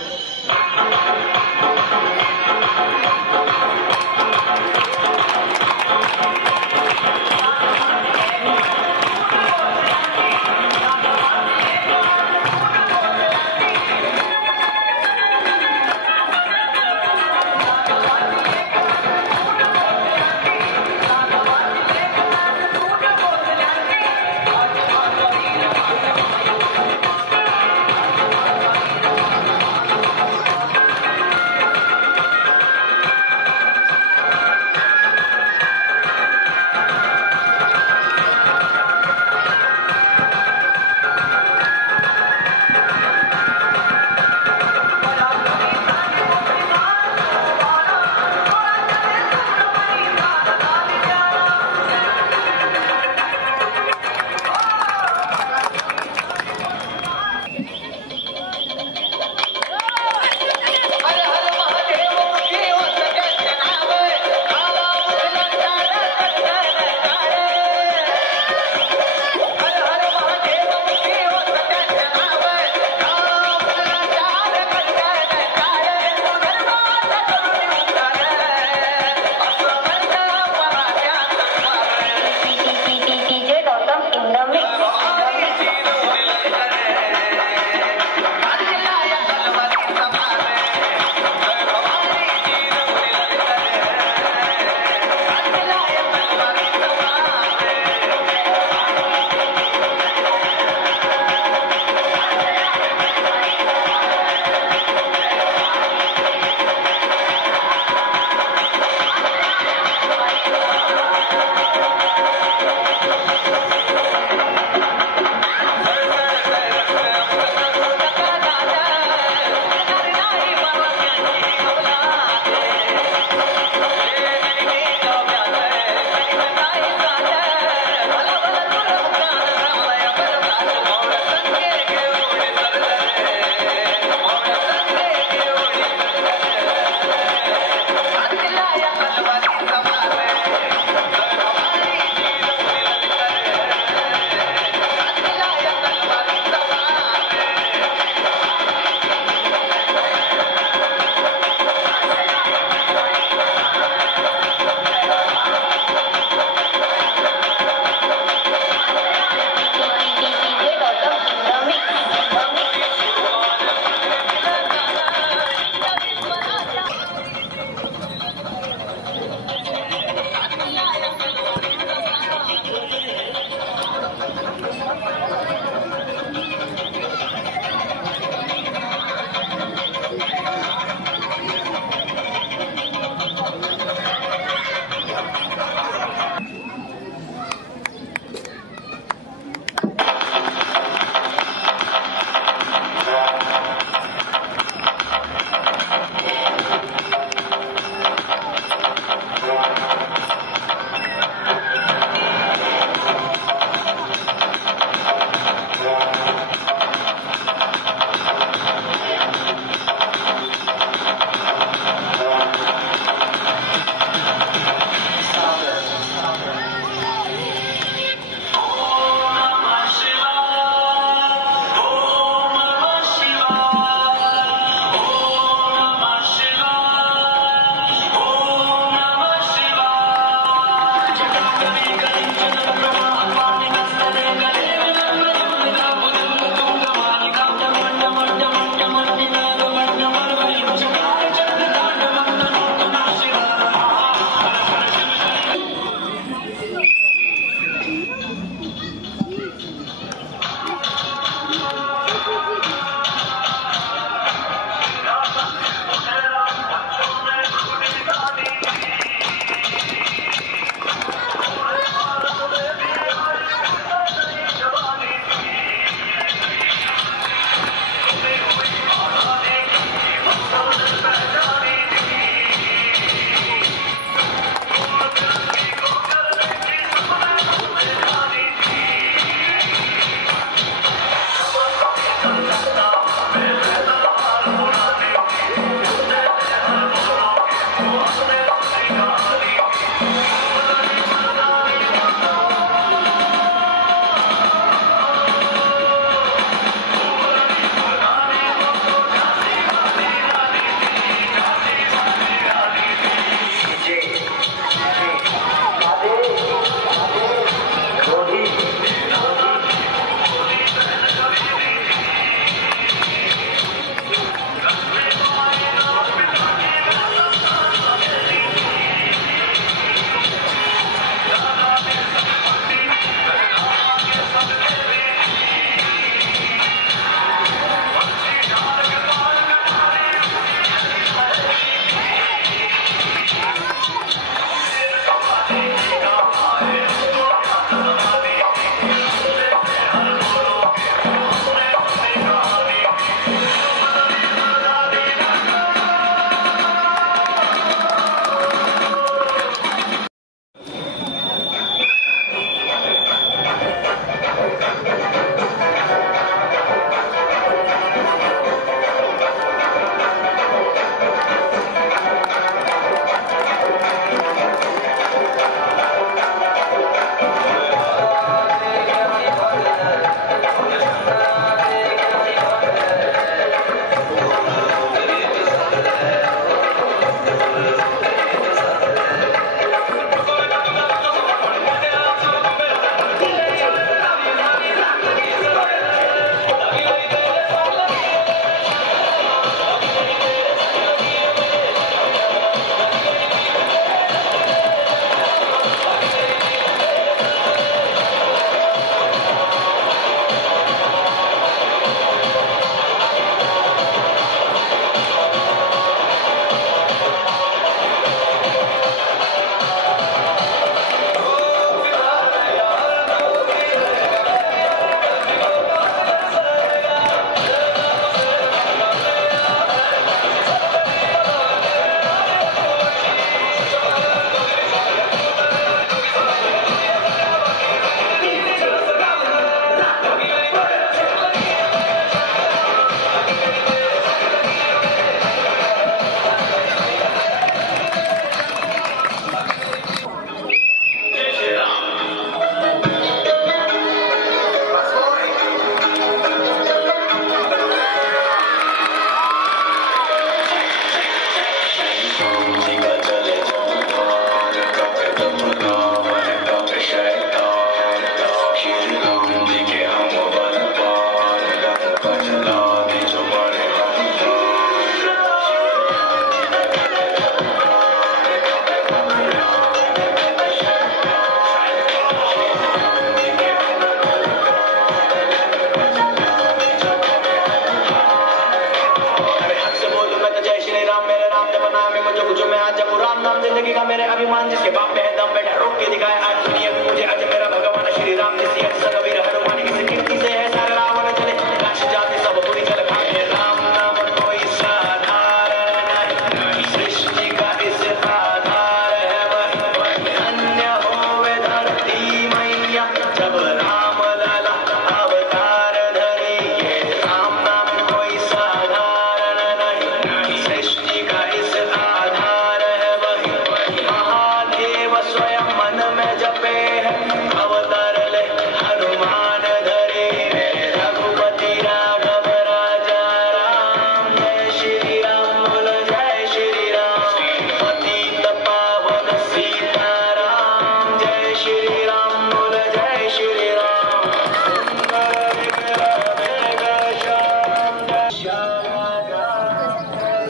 मुझे दिखाए आज दुनिया में मुझे आज मेरा भगवान श्री राम ने सिया सगवीर हनुमान की कीर्ति से है सारा रावण चले काश जाते सब बुरी जल खाए राम नाम कोई साधारण नहीं सृष्टि का इस आधार है वही अन्य होवे धरती मैया जब राम लाला अवतार धरी ये राम नाम कोई साधारण नहीं सृष्टि का इस आधार है वही महादेव स्वयं मन में जपे है अवतार ले हनुमान धरे रघुपति राघव राजा राम जय श्री राम बोल जय श्री राम पतित पावन सीताराम जय श्री राम बोल जय श्री राम सुंदर विग्रह मेघ श्याम जय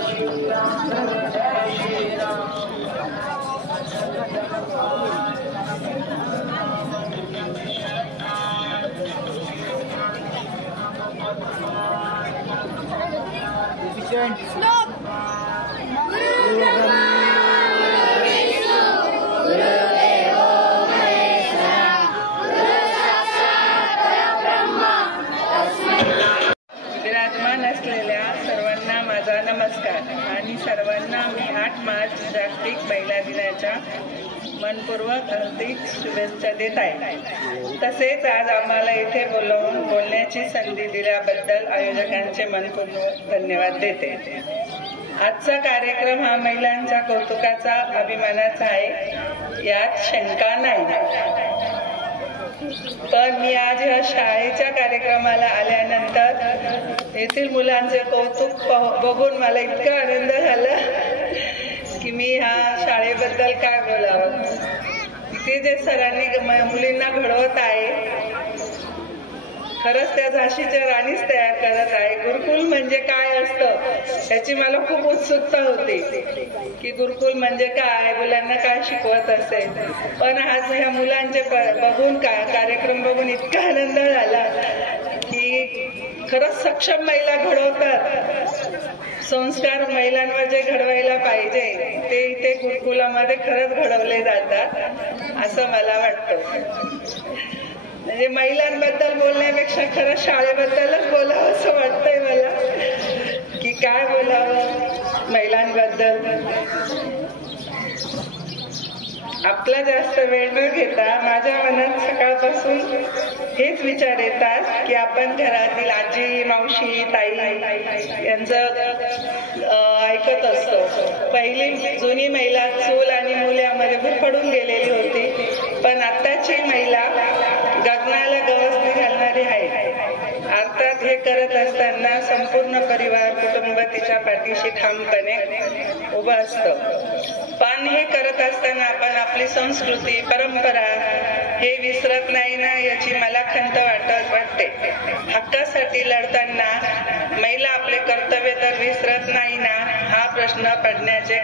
श्री राम जय श्री राम विराजमान असलेल्या सर्वांना माझा नमस्कार आणि सर्वांना मी 8 मार्च जागतिक महिला दिनाच्या मनपूर्वक हार्दिक शुभेच्छा देत आहे. तसेच आज आम्हाला इथे बोलवून बोलण्याची संधी दिल्याबद्दल आयोजकांचे मनपूर्वक धन्यवाद देते. आजचा कार्यक्रम हा महिलांच्या कौतुकाचा अभिमानाचा आहे यात शंका नाही. पण मी आज या शाळेच्या कार्यक्रमाला आल्यानंतर येथील मुलांचे कौतुक बघून मला इतका आनंद झाला की मी ह्या शाळेबद्दल काय बोलावं. इथे जे सरांनी मुलींना घडवत आहे खरंच त्या झाशीच्या राणीच तयार करत आहे. गुरुकुल म्हणजे काय असतं याची मला खूप उत्सुकता होती की गुरुकुल म्हणजे काय, मुलांना काय शिकवत असेल. पण आज ह्या मुलांचे बघून कार्यक्रम बघून इतका आनंद झाला की खरंच सक्षम महिला घडवतात. संस्कार महिलांवर जे घडवायला पाहिजे ते इथे गुरुकुलामध्ये खरंच घडवले जातात असं मला वाटतं. म्हणजे महिलांबद्दल बोलण्यापेक्षा खरं शाळेबद्दलच बोलावं असं वाटतंय मला की काय बोलावं महिलांबद्दल. आपला जास्त वेळ न घेता माझ्या मनात सकाळपासून हेच विचार येतात की आपण घरातील आजी मावशी ताई यांचं ऐकत असतो. पहिली जुनी महिला चूल आणि मूल यामध्ये गुरफडून गेलेली होती, पण आताची महिला गगनाला गवसणी घालणारी आहे. अर्थात हे करत असताना संपूर्ण परिवार कुटुंब तिच्या पाठीशी ठामपणे उभं असतं. पण हे करत असताना आपण आपली संस्कृती परंपरा हे विसरत नाही ना याची मला खंत वाटते. हक्कासाठी लढताना महिला आपले कर्तव्य तर विसरत नाही ना हा प्रश्न पडण्याचे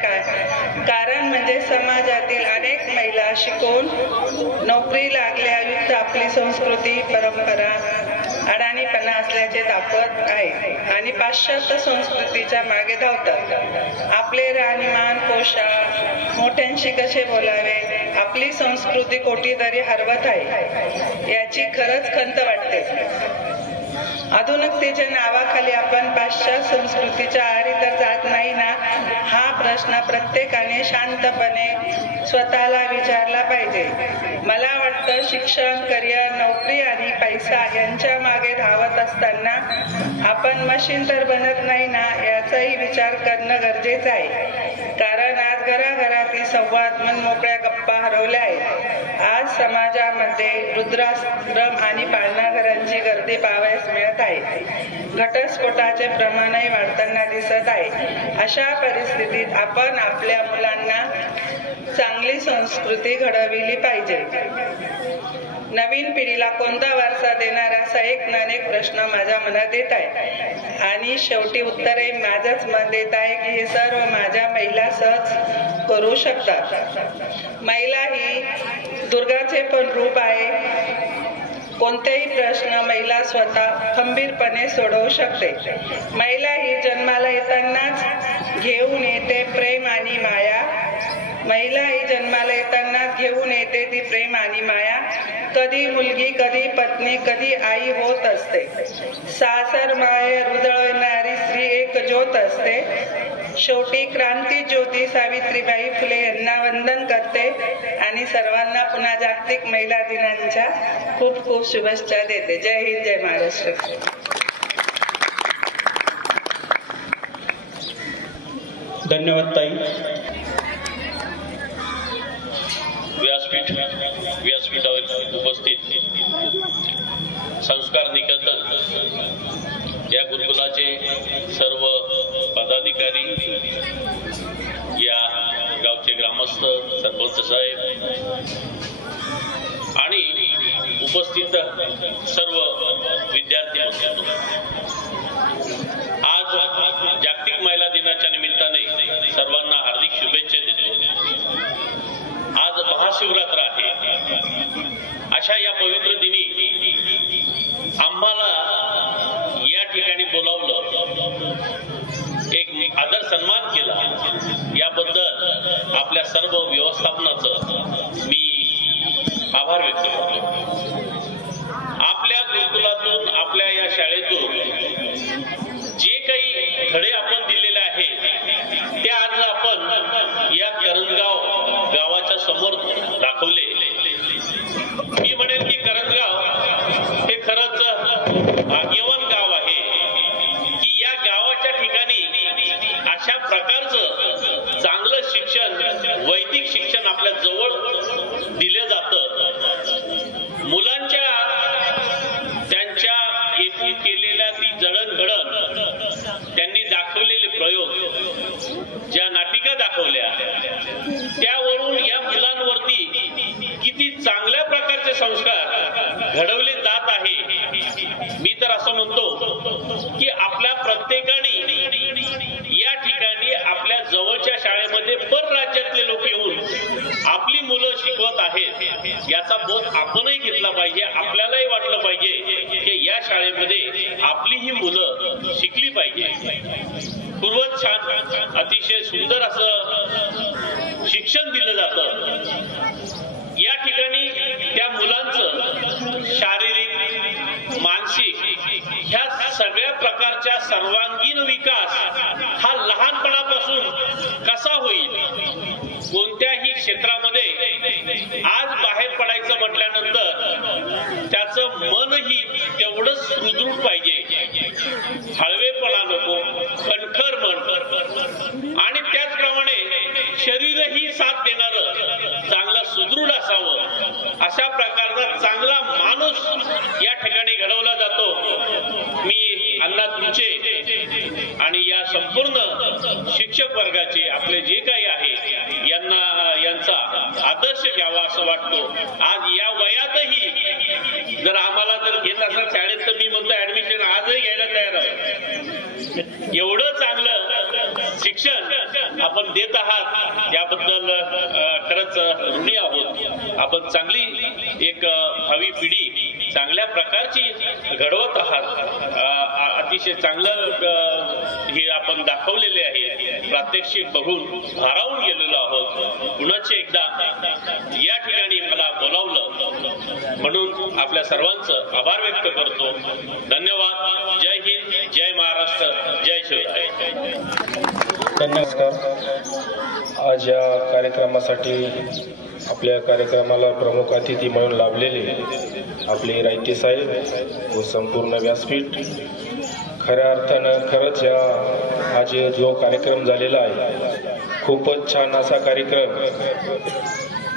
कारण म्हणजे समाजातील अनेक महिला शिकून नोकरी लागल्यायुक्त आपली संस्कृती परंपरा अडाणीपणा असल्याचे दाखवत आहे आणि पाश्चात्य संस्कृतीच्या मागे धावतात. आपले राहणीमान पोशाख मोठ्यांशी कसे बोलावे आपली संस्कृती कोठीतरी हरवत आहे याची खरंच खंत वाटते. आधुनिकतेच्या नावाखाली आपण पाश्चात्य संस्कृतीच्या आहारी तर जात नाही ना हा प्रश्न प्रत्येकाने शांतपणे स्वतःला विचारला पाहिजे. मला वाटतं शिक्षण करिअर नोकरी आणि पैसा यांच्या मागे धावत असताना आपण मशीन तर बनत नाही ना याचाही विचार करणं गरजेचं आहे. कारण आज घराघरातील संवाद मनमोकळ्या गप्पा हरवल्या आहेत. आज समाजामध्ये वृद्धाश्रम आणि पाळणाघरांची गर्दी पाहावयास मिळत आहे. घटस्फोटाचे प्रमाणही वाढताना दिसत आहे. अशा परिस्थितीत आपण आपल्या मुलांना चांगली संस्कृती घडविली पाहिजे. नवीन पिढीला कोणता वारसा देणार असा एक ना एक प्रश्न माझ्या मनात येत आहे आणि शेवटी उत्तरे माझंच मन देत आहे की हे सर्व माझ्या महिला सहज करू शकतात. महिला ही दुर्गाचे पण रूप आहे. कोणतेही प्रश्न महिला स्वतः खंबीरपणे सोडवू शकते. महिला ही जन्माला येतानाच घेऊन येते प्रेम आणि माया. महिला ही जन्माला येतानाच घेऊन येते ती प्रेम आणि माया. कधी मुलगी, कधी पत्नी, कधी आई होत असते. सासर माये हृदयणारी स्त्री एक ज्योत असते. शेवटी क्रांती ज्योती सावित्रीबाई फुले यांना वंदन करते आणि सर्वांना पुन्हा जागतिक महिला दिनांच्या खूप खूप शुभेच्छा देते. जय हिंद, जय महाराष्ट्र. धन्यवाद ताई. व्यासपीठावर उपस्थित संस्कार निकेतन या गुरुकुलाचे सर्व पदाधिकारी, या गावचे ग्रामस्थ, सरपंच साहेब आणि उपस्थित सर्व विद्यार्थी बंधू, आज जागतिक महिला दिनाच्या निमित्ताने सर्वांना हार्दिक शुभेच्छा देतो. आज महाशिवरात्र आहे. अशा या पवित्र दिनी आम्हाला या ठिकाणी बोलावलं, एक आदर सन्मान केला, याबद्दल आपल्या सर्व व्यवस्थापनाचं मी आभार व्यक्त करतो. आपल्या गुरुकुलातून, आपल्या या शाळेतून जे काही धडे आपण दिलेले आहेत ते आज आपण या करंजगाव गावाच्या समोर दाखवले. मी म्हणेन की करंजगाव हे खरंच भाग्यवान गाव आहे की या गावाच्या ठिकाणी अशा प्रकारचं चांगलं शिक्षण, वैदिक शिक्षण आपल्या जवळ दिलं जातं. मुलांच्या त्यांच्या येथून केलेल्या ती जडणघडण, त्यांनी दाखवलेले प्रयोग, ज्या नाटिका दाखवल्या, त्यावरून या मुलांवरती किती चांगल्या प्रकारचे संस्कार घडवले जात आहे. मी तर असं म्हणतो की आपल्या प्रत्येकाने या ठिकाणी आपल्या जवळच्या शाळेमध्ये परराज्यातले लोक येऊन आपली मुलं शिकवत आहेत, याचा बोध आपणही घेतला पाहिजे. आपल्यालाही वाटलं पाहिजे की या शाळेमध्ये आपली ही मुलं शिकली पाहिजे. खूपच छान, अतिशय सुंदर असं शिक्षण दिलं जातं. या ठिकाणी त्या मुलांचं शारीरिक, मानसिक ह्या सगळ्या प्रकारच्या सर्वांगीण विकास हा लहानपणापासून कसा होईल, कोणत्याही क्षेत्रामध्ये आज बाहेर पडायचं म्हटल्यानंतर त्याचं मनही तेवढंच सुदृढ पाहिजे. हळवेपणा नको, कणखर मन, आणि त्याचप्रमाणे शरीरही साथ देणारं चांगलं सुदृढ असावं. अशा प्रकारचा चांगला माणूस या ठिकाणी घडवला जातो. मी अण्णा तुमचे आणि या संपूर्ण शिक्षक वर्गाचे, आपले जे काही आहे, यांचा आदर्श घ्यावा असं वाटतो. आज या वयातही जर आम्हाला जर घेत असाल शाळेत तर मी म्हणतो ऍडमिशन आजही घ्यायला तयार आहोत. एवढं चांगलं शिक्षण आपण देत आहात, याबद्दल खरंच ऋणी आहोत. आपण चांगली एक भावी पिढी चांगल्या प्रकारची घडवत आहात. अतिशय चांगलं हे आपण दाखवलेले आहे. प्रात्यक्षिक बघून भारावून गेलेलो आहोत. पुन्हा एकदा या ठिकाणी मला बोलावलं म्हणून आपल्या सर्वांचं आभार व्यक्त करतो. धन्यवाद. जय हिंद, जय महाराष्ट्र, जय शिवराय. नमस्कार. आज या कार्यक्रमासाठी आपल्या कार्यक्रमाला प्रमुख अतिथी म्हणून लाभलेले आपले रायते साहेब व संपूर्ण व्यासपीठ, खऱ्या अर्थानं खरंच आज जो कार्यक्रम झालेला आहे खूपच छान असा कार्यक्रम.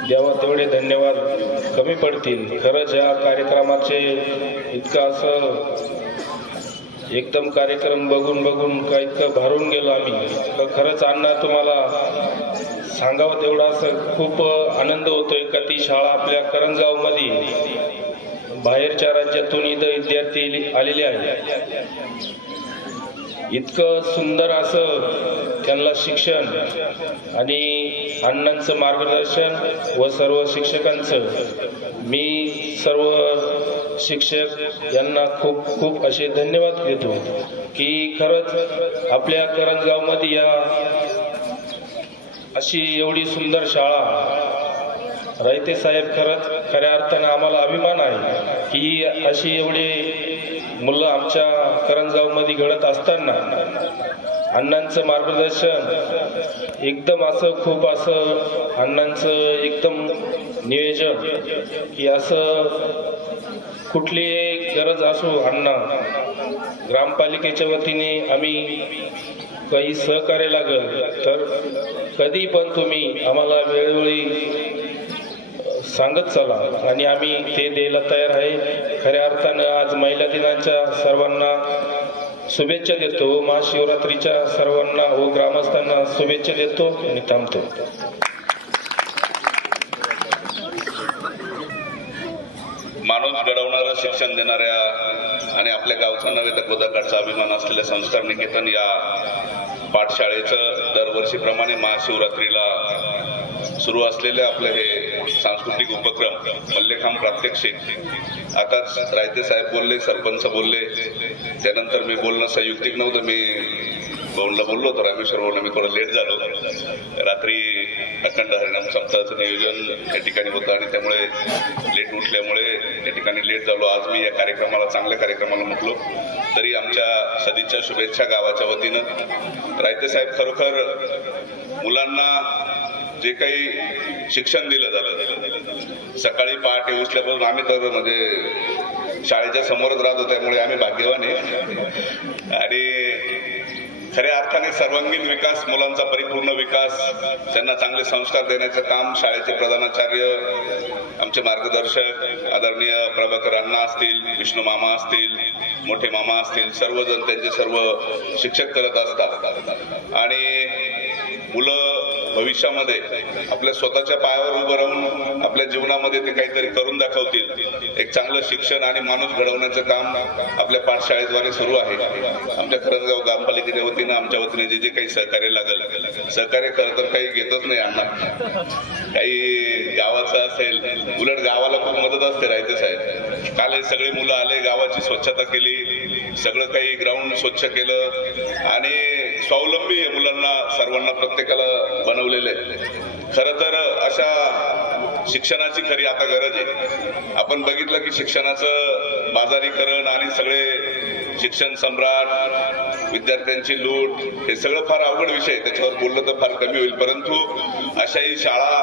देवा तेवढे धन्यवाद कमी पडतील. खरंच या कार्यक्रमाचे इतकं असं एकदम कार्यक्रम बघून का इतकं भरून गेलो आम्ही. खरंच अण्णा तुम्हाला सांगावं तेवढा असं खूप आनंद होतोय का ती शाळा आपल्या करंजगाव मध्ये बाहेरच्या राज्यातून इथं विद्यार्थी आलेले आहेत. इतकं सुंदर असं त्यांना शिक्षण आणि अण्णांचं मार्गदर्शन व सर्व शिक्षकांचं मी सर्व शिक्षक यांना खूप खूप असे धन्यवाद देतो की खरंच आपल्या करंजगावमध्ये या अशी एवढी सुंदर शाळा रायते साहेब खरंच खऱ्या अर्थानं आम्हाला अभिमान आहे की अशी एवढी मुलं आमच्या करंजगावमध्ये घडत असताना अण्णांचं मार्गदर्शन एकदम असं खूप असं अण्णांचं एकदम नियोजन की असं कुठली गरज असो अण्णा ग्रामपालिकेच्या वतीने आम्ही काही सहकार्य लागल तर कधी पण तुम्ही आम्हाला वेळोवेळी सांगत चला आणि आम्ही ते द्यायला तयार आहे. खऱ्या अर्थानं आज महिला दिनाच्या सर्वांना शुभेच्छा देतो, महाशिवरात्रीच्या सर्वांना व ग्रामस्थांना शुभेच्छा देतो आणि थांबतो. माणूस घडवणारं शिक्षण देणाऱ्या आणि आपल्या गावचा नव्हे तर गोदाकाठचा अभिमान असलेल्या संस्कार निकेतन या पाठशाळेचं दरवर्षीप्रमाणे महाशिवरात्रीला सुरू असलेले आपले हे सांस्कृतिक उपक्रम मल्लेखांब प्रात्यक्षिक. आताच रायते साहेब बोलले, सरपंच बोलले, त्यानंतर मी बोलणं संयुक्तिक नव्हतं. मी भाऊंना बोललो होतो, रामेश्वर भाऊंना. मी थोडं लेट झालो. रात्री अखंड हरिनाम सप्ताहाचं नियोजन या ठिकाणी होतं आणि त्यामुळे लेट उठल्यामुळे या ठिकाणी लेट झालो. आज मी या कार्यक्रमाला, चांगल्या कार्यक्रमाला म्हटलो तरी आमच्या सदिच्छा शुभेच्छा गावाच्या वतीनं. रायते साहेब खरोखर मुलांना जे काही शिक्षण दिलं जातं, सकाळी पहाटे उठल्यापासून आम्ही तर म्हणजे शाळेच्या समोरच राहतो, त्यामुळे आम्ही भाग्यवान आहे. आणि खऱ्या अर्थाने सर्वांगीण विकास, मुलांचा परिपूर्ण विकास, त्यांना चांगले संस्कार देण्याचं काम शाळेचे प्रधानाचार्य, आमचे मार्गदर्शक आदरणीय प्रभाकर अण्णा असतील, विष्णू मामा असतील, मोठे मामा असतील, सर्वजण त्यांचे सर्व शिक्षक करत असतात. आणि मुलं भविष्यामध्ये आपल्या स्वतःच्या पायावर उभं राहून आपल्या जीवनामध्ये ते काहीतरी करून दाखवतील. एक चांगलं शिक्षण आणि माणूस घडवण्याचं काम आपल्या पाठशाळेद्वारे सुरू आहे. आमच्या करंजगाव ग्रामपालिकेच्या वतीनं, आमच्या वतीने जे जे काही सहकार्य लागेल, सहकार्य खरं तर काही घेतच नाही अण्णा, काही गावाचं असेल, उलट गावाला खूप मदत असते. रायते साहेब काल हे सगळे मुलं आले, गावाची स्वच्छता केली, सगळं काही ग्राउंड स्वच्छ केलं आणि स्वावलंबी आहे मुलांना, सर्वांना, प्रत्येकाला बनवलेले. खरं तर अशा शिक्षणाची खरी आता गरज आहे. आपण बघितलं की शिक्षणाचं बाजारीकरण आणि सगळे शिक्षण सम्राट, विद्यार्थ्यांची लूट, हे सगळं फार अवघड विषय. त्याच्यावर बोललं तर फार कमी होईल. परंतु अशाही शाळा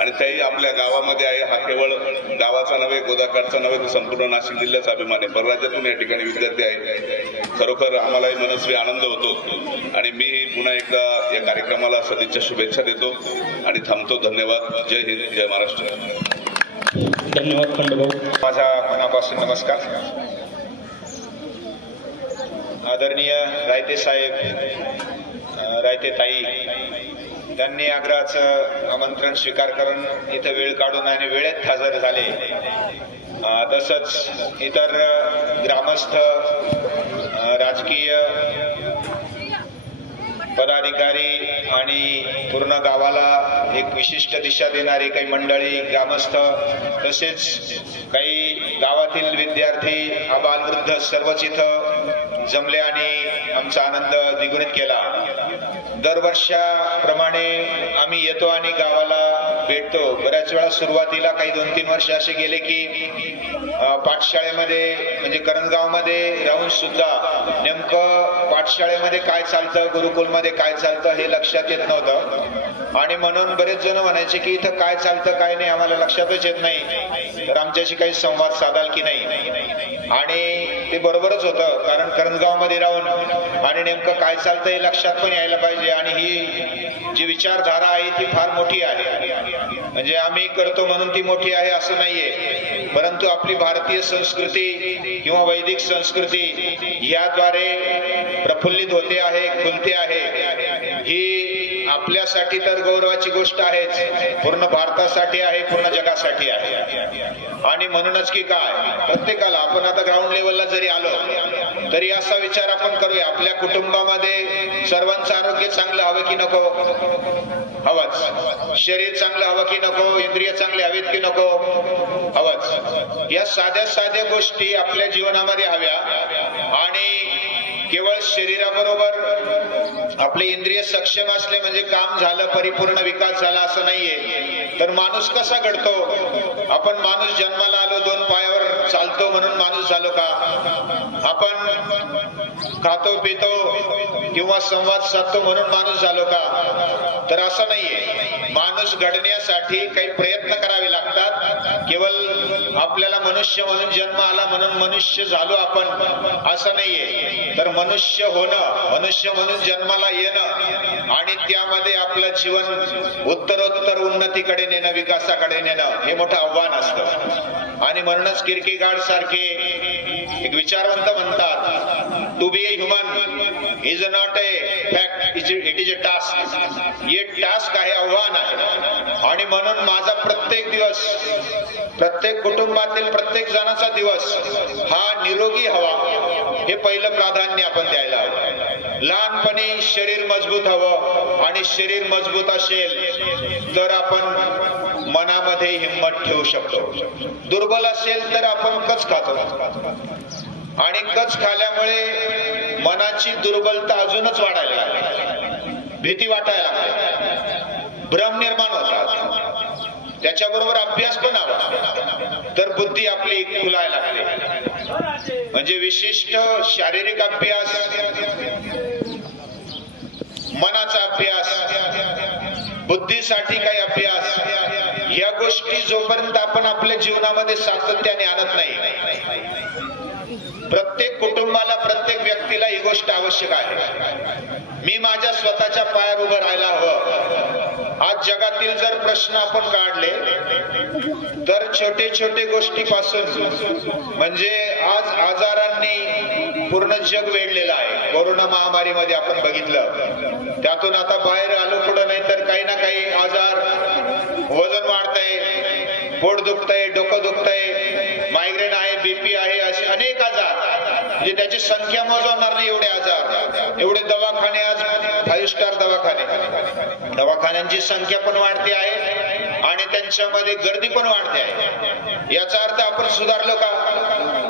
आणि त्याही आपल्या गावामध्ये आहे. हा केवळ गावाचा नव्हे, गोदाकाठचा नव्हे, तर संपूर्ण नाशिक जिल्ह्याचा अभिमान आहे. परराज्यातून या ठिकाणी विद्यार्थी आहेत. खरोखर आम्हालाही मनस्वी आनंद होतो आणि मी पुन्हा एकदा या कार्यक्रमाला सदिच्छा शुभेच्छा देतो आणि थांबतो. धन्यवाद. जय हिंद, जय महाराष्ट्र. धन्यवाद खंडभाऊ. माझा मनापासून नमस्कार. आदरणीय रायते साहेब, रायते ताई, त्यांनी आग्रहाचं आमंत्रण स्वीकार करून इथं वेळ काढून आणि वेळेत हजर झाले. तसंच इतर ग्रामस्थ, राजकीय पदाधिकारी आणि पूर्ण गावाला एक विशिष्ट दिशा देणारी काही मंडळी, ग्रामस्थ, तसेच काही गावातील विद्यार्थी, आबालवृद्ध सर्वच इथं जमले आणि आमचा आनंद द्विगुणित केला. दरवर्षाप्रमाणे आम्ही येतो आणि गावाला भेटतो. बऱ्याच वेळा सुरुवातीला काही 2-3 वर्ष असे गेले की पाठशाळेमध्ये म्हणजे करंजगावमध्ये राहून सुद्धा नेमकं पाठशाळेमध्ये काय चालतं, गुरुकुलमध्ये काय चालतं हे लक्षात येत नव्हतं. आणि म्हणून बरेच जण म्हणायचे की इथं काय चालतं काय नाही आम्हाला लक्षातच येत नाही, तर आमच्याशी काही संवाद साधाल की नाही. आणि ते बरोबरच होतं, कारण करंजगावमध्ये राहून आणि नेमकं काय चालतं हे लक्षात पण यायला पाहिजे. आणि ही जी विचारधारा आहे ती फार मोठी आहे. म्हणजे आम्ही करतो म्हणून ती मोठी आहे असं नाहीये, परंतु आपली भारतीय संस्कृती किंवा वैदिक संस्कृती याद्वारे प्रफुल्लित होते आहे, खुलते आहे. ही आपल्यासाठी तर गौरवाची गोष्ट आहेच, पूर्ण भारतासाठी आहे, पूर्ण जगासाठी आहे. आणि म्हणूनच की काय प्रत्येकाला, आपण आता ग्राउंड लेवलला जरी आलो तरी असा विचार आपण करूया, आपल्या कुटुंबामध्ये सर्वांचं आरोग्य चांगलं हवं की नको, हवंच. शरीर चांगलं हवं की नको, इंद्रिय चांगले हवेत की नको, हवंच. या साध्या साध्या गोष्टी आपल्या जीवनामध्ये हव्या. आणि केवळ शरीराबरोबर आपले इंद्रिय सक्षम असले म्हणजे काम झालं, परिपूर्ण विकास झाला असं नाहीये. तर माणूस कसा घडतो? आपण माणूस जन्माला आलो, 2 पायावर चालतो म्हणून माणूस झालो का? आपण खातो पितो किंवा संवाद साधतो म्हणून माणूस झालो का? तर असं नाहीये. माणूस घडण्यासाठी काही प्रयत्न करावे लागतात. केवळ आपल्याला मनुष्य म्हणून जन्म आला म्हणून मनुष्य झालो आपण असं नाहीये. तर मनुष्य होणं, मनुष्य म्हणून जन्माला येणं आणि त्यामध्ये आपलं जीवन उत्तरोत्तर उन्नतीकडे नेणं, विकासाकडे नेणं हे मोठं आव्हान असतं. आणि म्हणूनच किर्केगार्ड सारखे एक विचारवंत म्हणतात, to be a human is not a fact, it is a task. हे टास्क आहे, आव्हान आहे. आणि म्हणून माझा प्रत्येक दिवस, प्रत्येक कुटुंबातील प्रत्येक जणाचा दिवस हा निरोगी हवा हे पहिलं प्राधान्य आपण द्यायला हवं. लहानपणी शरीर मजबूत हवं आणि शरीर मजबूत असेल तर आपण मनामध्ये हिंमत ठेवू शकतो. दुर्बल असेल तर आपण कच खातो आणि कच खाल्यामुळे मनाची दुर्बलता अजूनच वाढायला लागते, भीती वाटायला लागते, भ्रम निर्माण होतात. त्याच्याबरोबर अभ्यास पण हवा तर बुद्धी आपली खुलायला लागते. म्हणजे विशिष्ट शारीरिक अभ्यास, मनाचा अभ्यास, बुद्धीसाठी काही अभ्यास, या गोष्टी जोपर्यंत आपण आपल्या जीवनामध्ये सातत्याने आणत नाही, प्रत्येक कुटुंबाला, प्रत्येक व्यक्तीला ही गोष्ट आवश्यक आहे. मी माझ्या स्वतःच्या पायावर उभं राहायला हवं. आज जगातील जर प्रश्न आपण काढले तर छोटे छोटे गोष्टीपासून, म्हणजे आज आजारांनी पूर्ण जग वेढलेलं आहे. कोरोना महामारीमध्ये आपण बघितलं, त्यातून आता बाहेर आलो पुढं नाही तर काही ना काही आजार, वजन वाढतंय, पोट दुखतंय, डोकं दुखतंय, मायग्रेन आहे, बीपी आहे, असे अनेक आजार, म्हणजे त्याची संख्या मोजवणार नाही एवढे आजार, एवढे दवाखाने. आज 5 स्टार दवाखान्यांची संख्या पण वाढते आहे आणि त्यांच्यामध्ये गर्दी पण वाढते आहे. याचा अर्थ आपण सुधारलो का?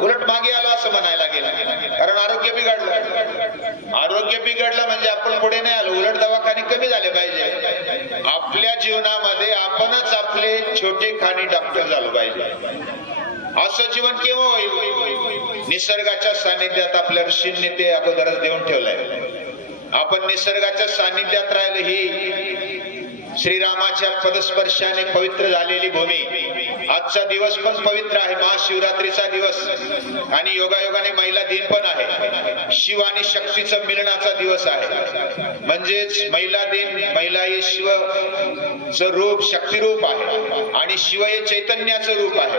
उलट मागे आलो असं म्हणायला गेलं, कारण आरोग्य बिघडलं. आरोग्य बिघडलं म्हणजे आपण पुढे नाही आलो, उलट दवाखाने कमी झाले पाहिजे. आपल्या जीवनामध्ये आपणच आपले छोटे खाणी डॉक्टर झालो पाहिजे. असं जीवन केव्हा होईल? निसर्गाच्या सानिध्यात आपल्या ऋषींनी ते अगोदरच देऊन ठेवलंय. आपण निसर्गाच्या सानिध्यात राहिलो, ही श्रीरामाच्या पदस्पर्शाने पवित्र झालेली भूमी. आजचा दिवस पण पवित्र आहे, महाशिवरात्रीचा दिवस, आणि योगायोगाने महिला दिन पण आहे. शिव आणि शक्तीचं मिलनाचा दिवस आहे. म्हणजेच महिला दिन, महिला हे शिवचं रूप, शक्ती रूप आहे आणि शिव हे चैतन्याचं रूप आहे.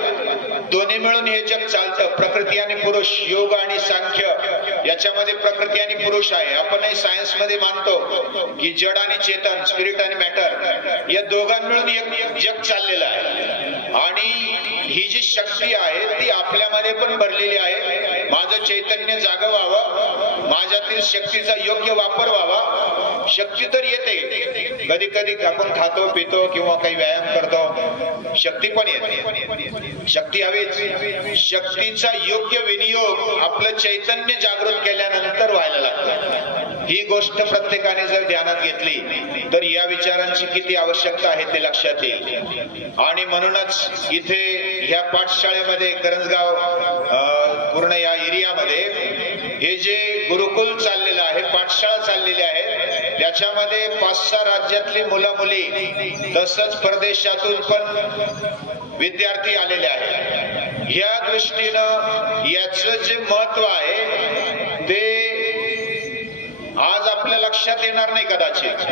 दोन्ही मिळून हे जग चालतं. प्रकृती आणि पुरुष, योग आणि सांख्य याच्यामध्ये प्रकृती आणि पुरुष आहे. आपणही सायन्स मध्ये मानतो की जड आणि चेतन, स्पिरिट आणि मॅटर, या दोघां मिळून एक जग चाललेलं आहे. आणि ही जी शक्ती आहे ती आपल्यामध्ये पण भरलेली आहे. माझं चैतन्य जागं व्हावं, माझ्यातील शक्तीचा योग्य वापर व्हावा. शक्ती तर येते, कधी कधी आपण खातो पितो किंवा काही व्यायाम करतो, शक्ती पण येते. शक्ती हवीच. शक्तीचा योग्य विनियोग आपलं चैतन्य जागृत केल्यानंतर व्हायला लागतं. ही गोष्ट प्रत्येकाने जर ध्यानात घेतली तर या विचारांची किती आवश्यकता आहे ते लक्षात येईल. आणि म्हणूनच इथे ह्या पाठशाळेमध्ये, करंजगाव पूर्ण या एरियामध्ये हे जे गुरुकुल चाललेलं आहे, पाठशाळा चाललेली आहे, त्याच्यामध्ये 5-6 राज्यातली मुलं मुली तसंच परदेशातून पण विद्यार्थी आलेले आहेत. या दृष्टीनं याचं जे महत्व आहे ते आज आपल्या लक्षात येणार नाही कदाचित,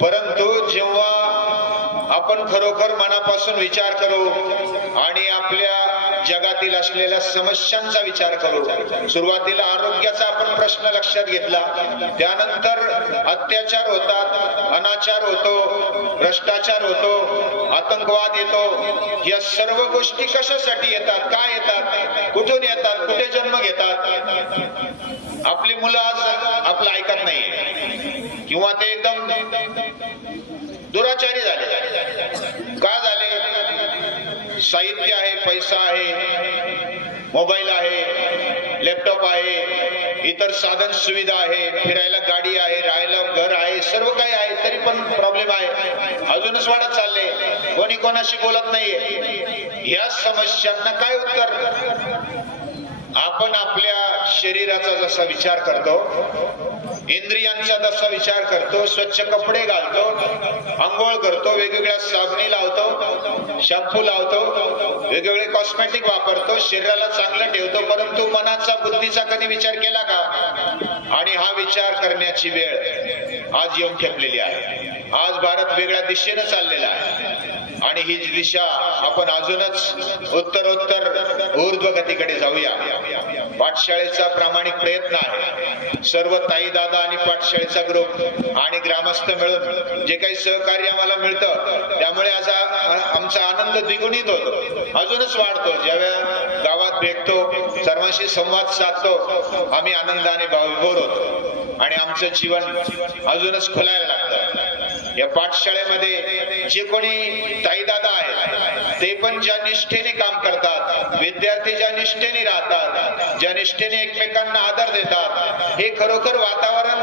परंतु जेव्हा आपण खरोखर मनापासून विचार करू आणि आपल्या जगातील असलेल्या समस्यांचा विचार करू. सुरुवातीला आरोग्याचा आपण प्रश्न लक्षात घेतला, त्यानंतर अत्याचार होतात, अनाचार होतो, भ्रष्टाचार होतो, आतंकवाद येतो. या सर्व गोष्टी कशासाठी येतात, काय येतात, कुठून येतात, कुठे जन्म घेतात? आपली मुलं आज आपलं ऐकत नाही किंवा ते एकदम दुराचारी झाले. का झाले? साहित्य आहे, पैसा आहे, मोबाईल आहे, लॅपटॉप आहे, इतर साधन सुविधा आहे, फिरायला गाडी आहे, राहायला घर आहे, सर्व काही आहे, तरी पण प्रॉब्लेम आहे, अजूनच वाढत चालले, कोणी कोणाशी बोलत नाहीये. या समस्यांना काय उत्तर? आपण आपल्या शरीराचा जसा विचार करतो, इंद्रियांचा जसा विचार करतो, स्वच्छ कपडे घालतो, आंघोळ करतो, वेगवेगळ्या साबणी लावतो, शॅम्पू लावतो, वेगवेगळे कॉस्मेटिक वापरतो, शरीराला चांगलं ठेवतो, परंतु मनाचा बुद्धीचा कधी विचार केला का? आणि हा विचार करण्याची वेळ आज येऊन ठेपलेली आहे. आज भारत वेगळ्या दिशेनं चाललेला आहे आणि ही दिशा आपण अजूनच उत्तरोत्तर ऊर्ध्व गतीकडे जाऊया. पाठशाळेचा प्रामाणिक प्रयत्न आहे. सर्व ताई दादा आणि पाठशाळेचा ग्रुप आणि ग्रामस्थ मिळून जे काही सहकार्य आम्हाला मिळतं त्यामुळे आज आमचा आनंद द्विगुणित होतो, अजूनच वाढतो. ज्यावेळेला गावात भेटतो, सर्वांशी संवाद साधतो, आम्ही आनंदाने भावविभोर होतो आणि आमचं जीवन अजूनच खुलायला लागतं. या पाठशाळेमध्ये जे कोणी ताई दादा आहेत ते पण ज्या निष्ठेने काम करतात, विद्यार्थी ज्या निष्ठेने राहतात, ज्या निष्ठेने एकमेकांना आदर देतात, हे खरोखर वातावरण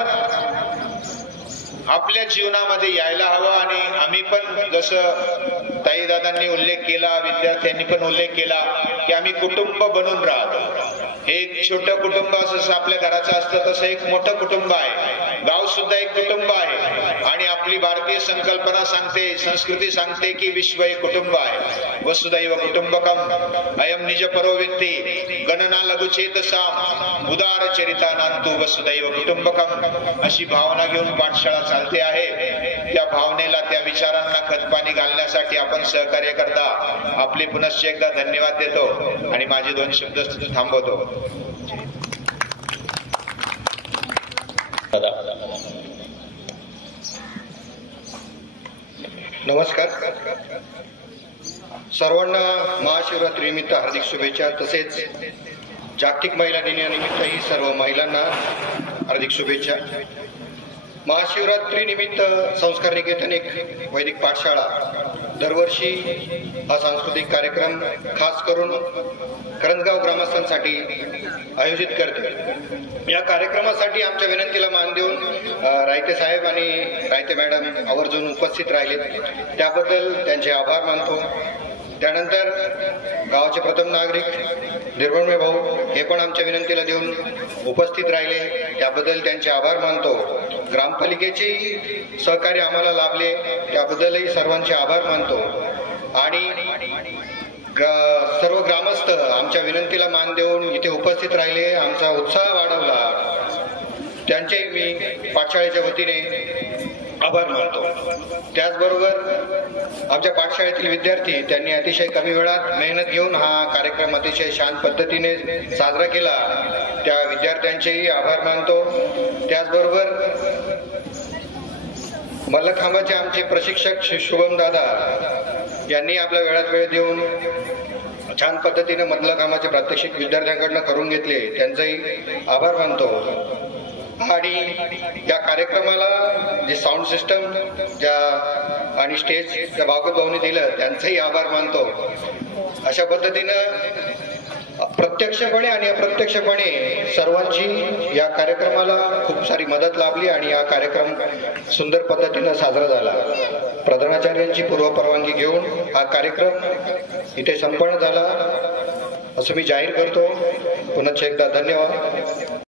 आपल्या जीवनामध्ये यायला हवं. आणि आम्ही पण जसं ताई दादांनी उल्लेख केला, विद्यार्थ्यांनी पण उल्लेख केला की आम्ही कुटुंब बनून राहतो. एक छोटं कुटुंब जसं आपल्या घराचं असतं तसं एक मोठं कुटुंब आहे. गाव सुद्धा एक कुटुंब आहे आणि आपली भारतीय संकल्पना सांगते, संस्कृती सांगते की विश्व एक कुटुंब आहे. वसुदैव कुटुंबकम अयम निज परो व्यक्ती गणना लघुचेतसाम उदार चरिता नांतु वसुदैव कुटुंबकम अशी भावना घेऊन पाठशाळा चालते आहे. त्या भावनेला, त्या विचारांना खतपाणी घालण्यासाठी आपण सहकार्य करता. आपले पुनश्च एकदा धन्यवाद देतो आणि माझे 2 शब्द थांबवतो. नमस्कार. सर्वांना महाशिवरात्री निमित्त हार्दिक शुभेच्छा. तसेच जागतिक महिला दिनानिमित्तही सर्व महिलांना हार्दिक शुभेच्छा. महाशिवरात्री निमित्त संस्कार निकेतन एक वैदिक पाठशाळा दरवर्षी हा सांस्कृतिक कार्यक्रम खास करून करंजगाव ग्रामस्थांसाठी आयोजित करते. या कार्यक्रमासाठी आमच्या विनंतीला मान देऊन रायते साहेब आणि रायते मॅडम आवर्जून उपस्थित राहिले, त्याबद्दल त्यांचे आभार मानतो. त्यानंतर गावाचे प्रथम नागरिक निर्मळ भाऊ हे पण आमच्या विनंतीला देऊन उपस्थित राहिले, त्याबद्दल त्यांचे आभार मानतो. ग्रामपालिकेचे सहकार्य आम्हाला लाभले, त्याबद्दलही सर्वांचे आभार मानतो. आणि सर्व ग्रामस्थ आमच्या विनंतीला मान देऊन इथे उपस्थित राहिले, आमचा उत्साह वाढवला, त्यांचे मी पाठशाळेच्या वतीने आभार मानतो. त्याचबरोबर आमच्या पाठशाळेतील विद्यार्थी त्यांनी अतिशय कमी वेळात मेहनत घेऊन हा कार्यक्रम अतिशय शांत पद्धतीने साजरा केला, त्या विद्यार्थ्यांचेही आभार मानतो. त्याचबरोबर मल्लखांबाचे आमचे प्रशिक्षक श्री शुभम दादा यांनी आपल्या वेळात वेळ देऊन छान पद्धतीने मल्लखांबाचे प्रात्यक्षिक विद्यार्थ्यांकडून करून घेतले, त्यांचाही आभार मानतो. आणि या कार्यक्रमाला जे साऊंड सिस्टम ज्या आणि स्टेज ज्या भागवत भाऊने दिलं त्यांचाही आभार मानतो. अशा पद्धतीनं प्रत्यक्षपणे आणि अप्रत्यक्षपणे सर्वांची या कार्यक्रमाला खूप सारी मदत लाभली आणि हा कार्यक्रम सुंदर पद्धतीनं साजरा झाला. प्रधानाचार्यांची पूर्वपरवानगी घेऊन हा कार्यक्रम इथे संपन्न झाला असं मी जाहीर करतो. पुन्हा एकदा धन्यवाद.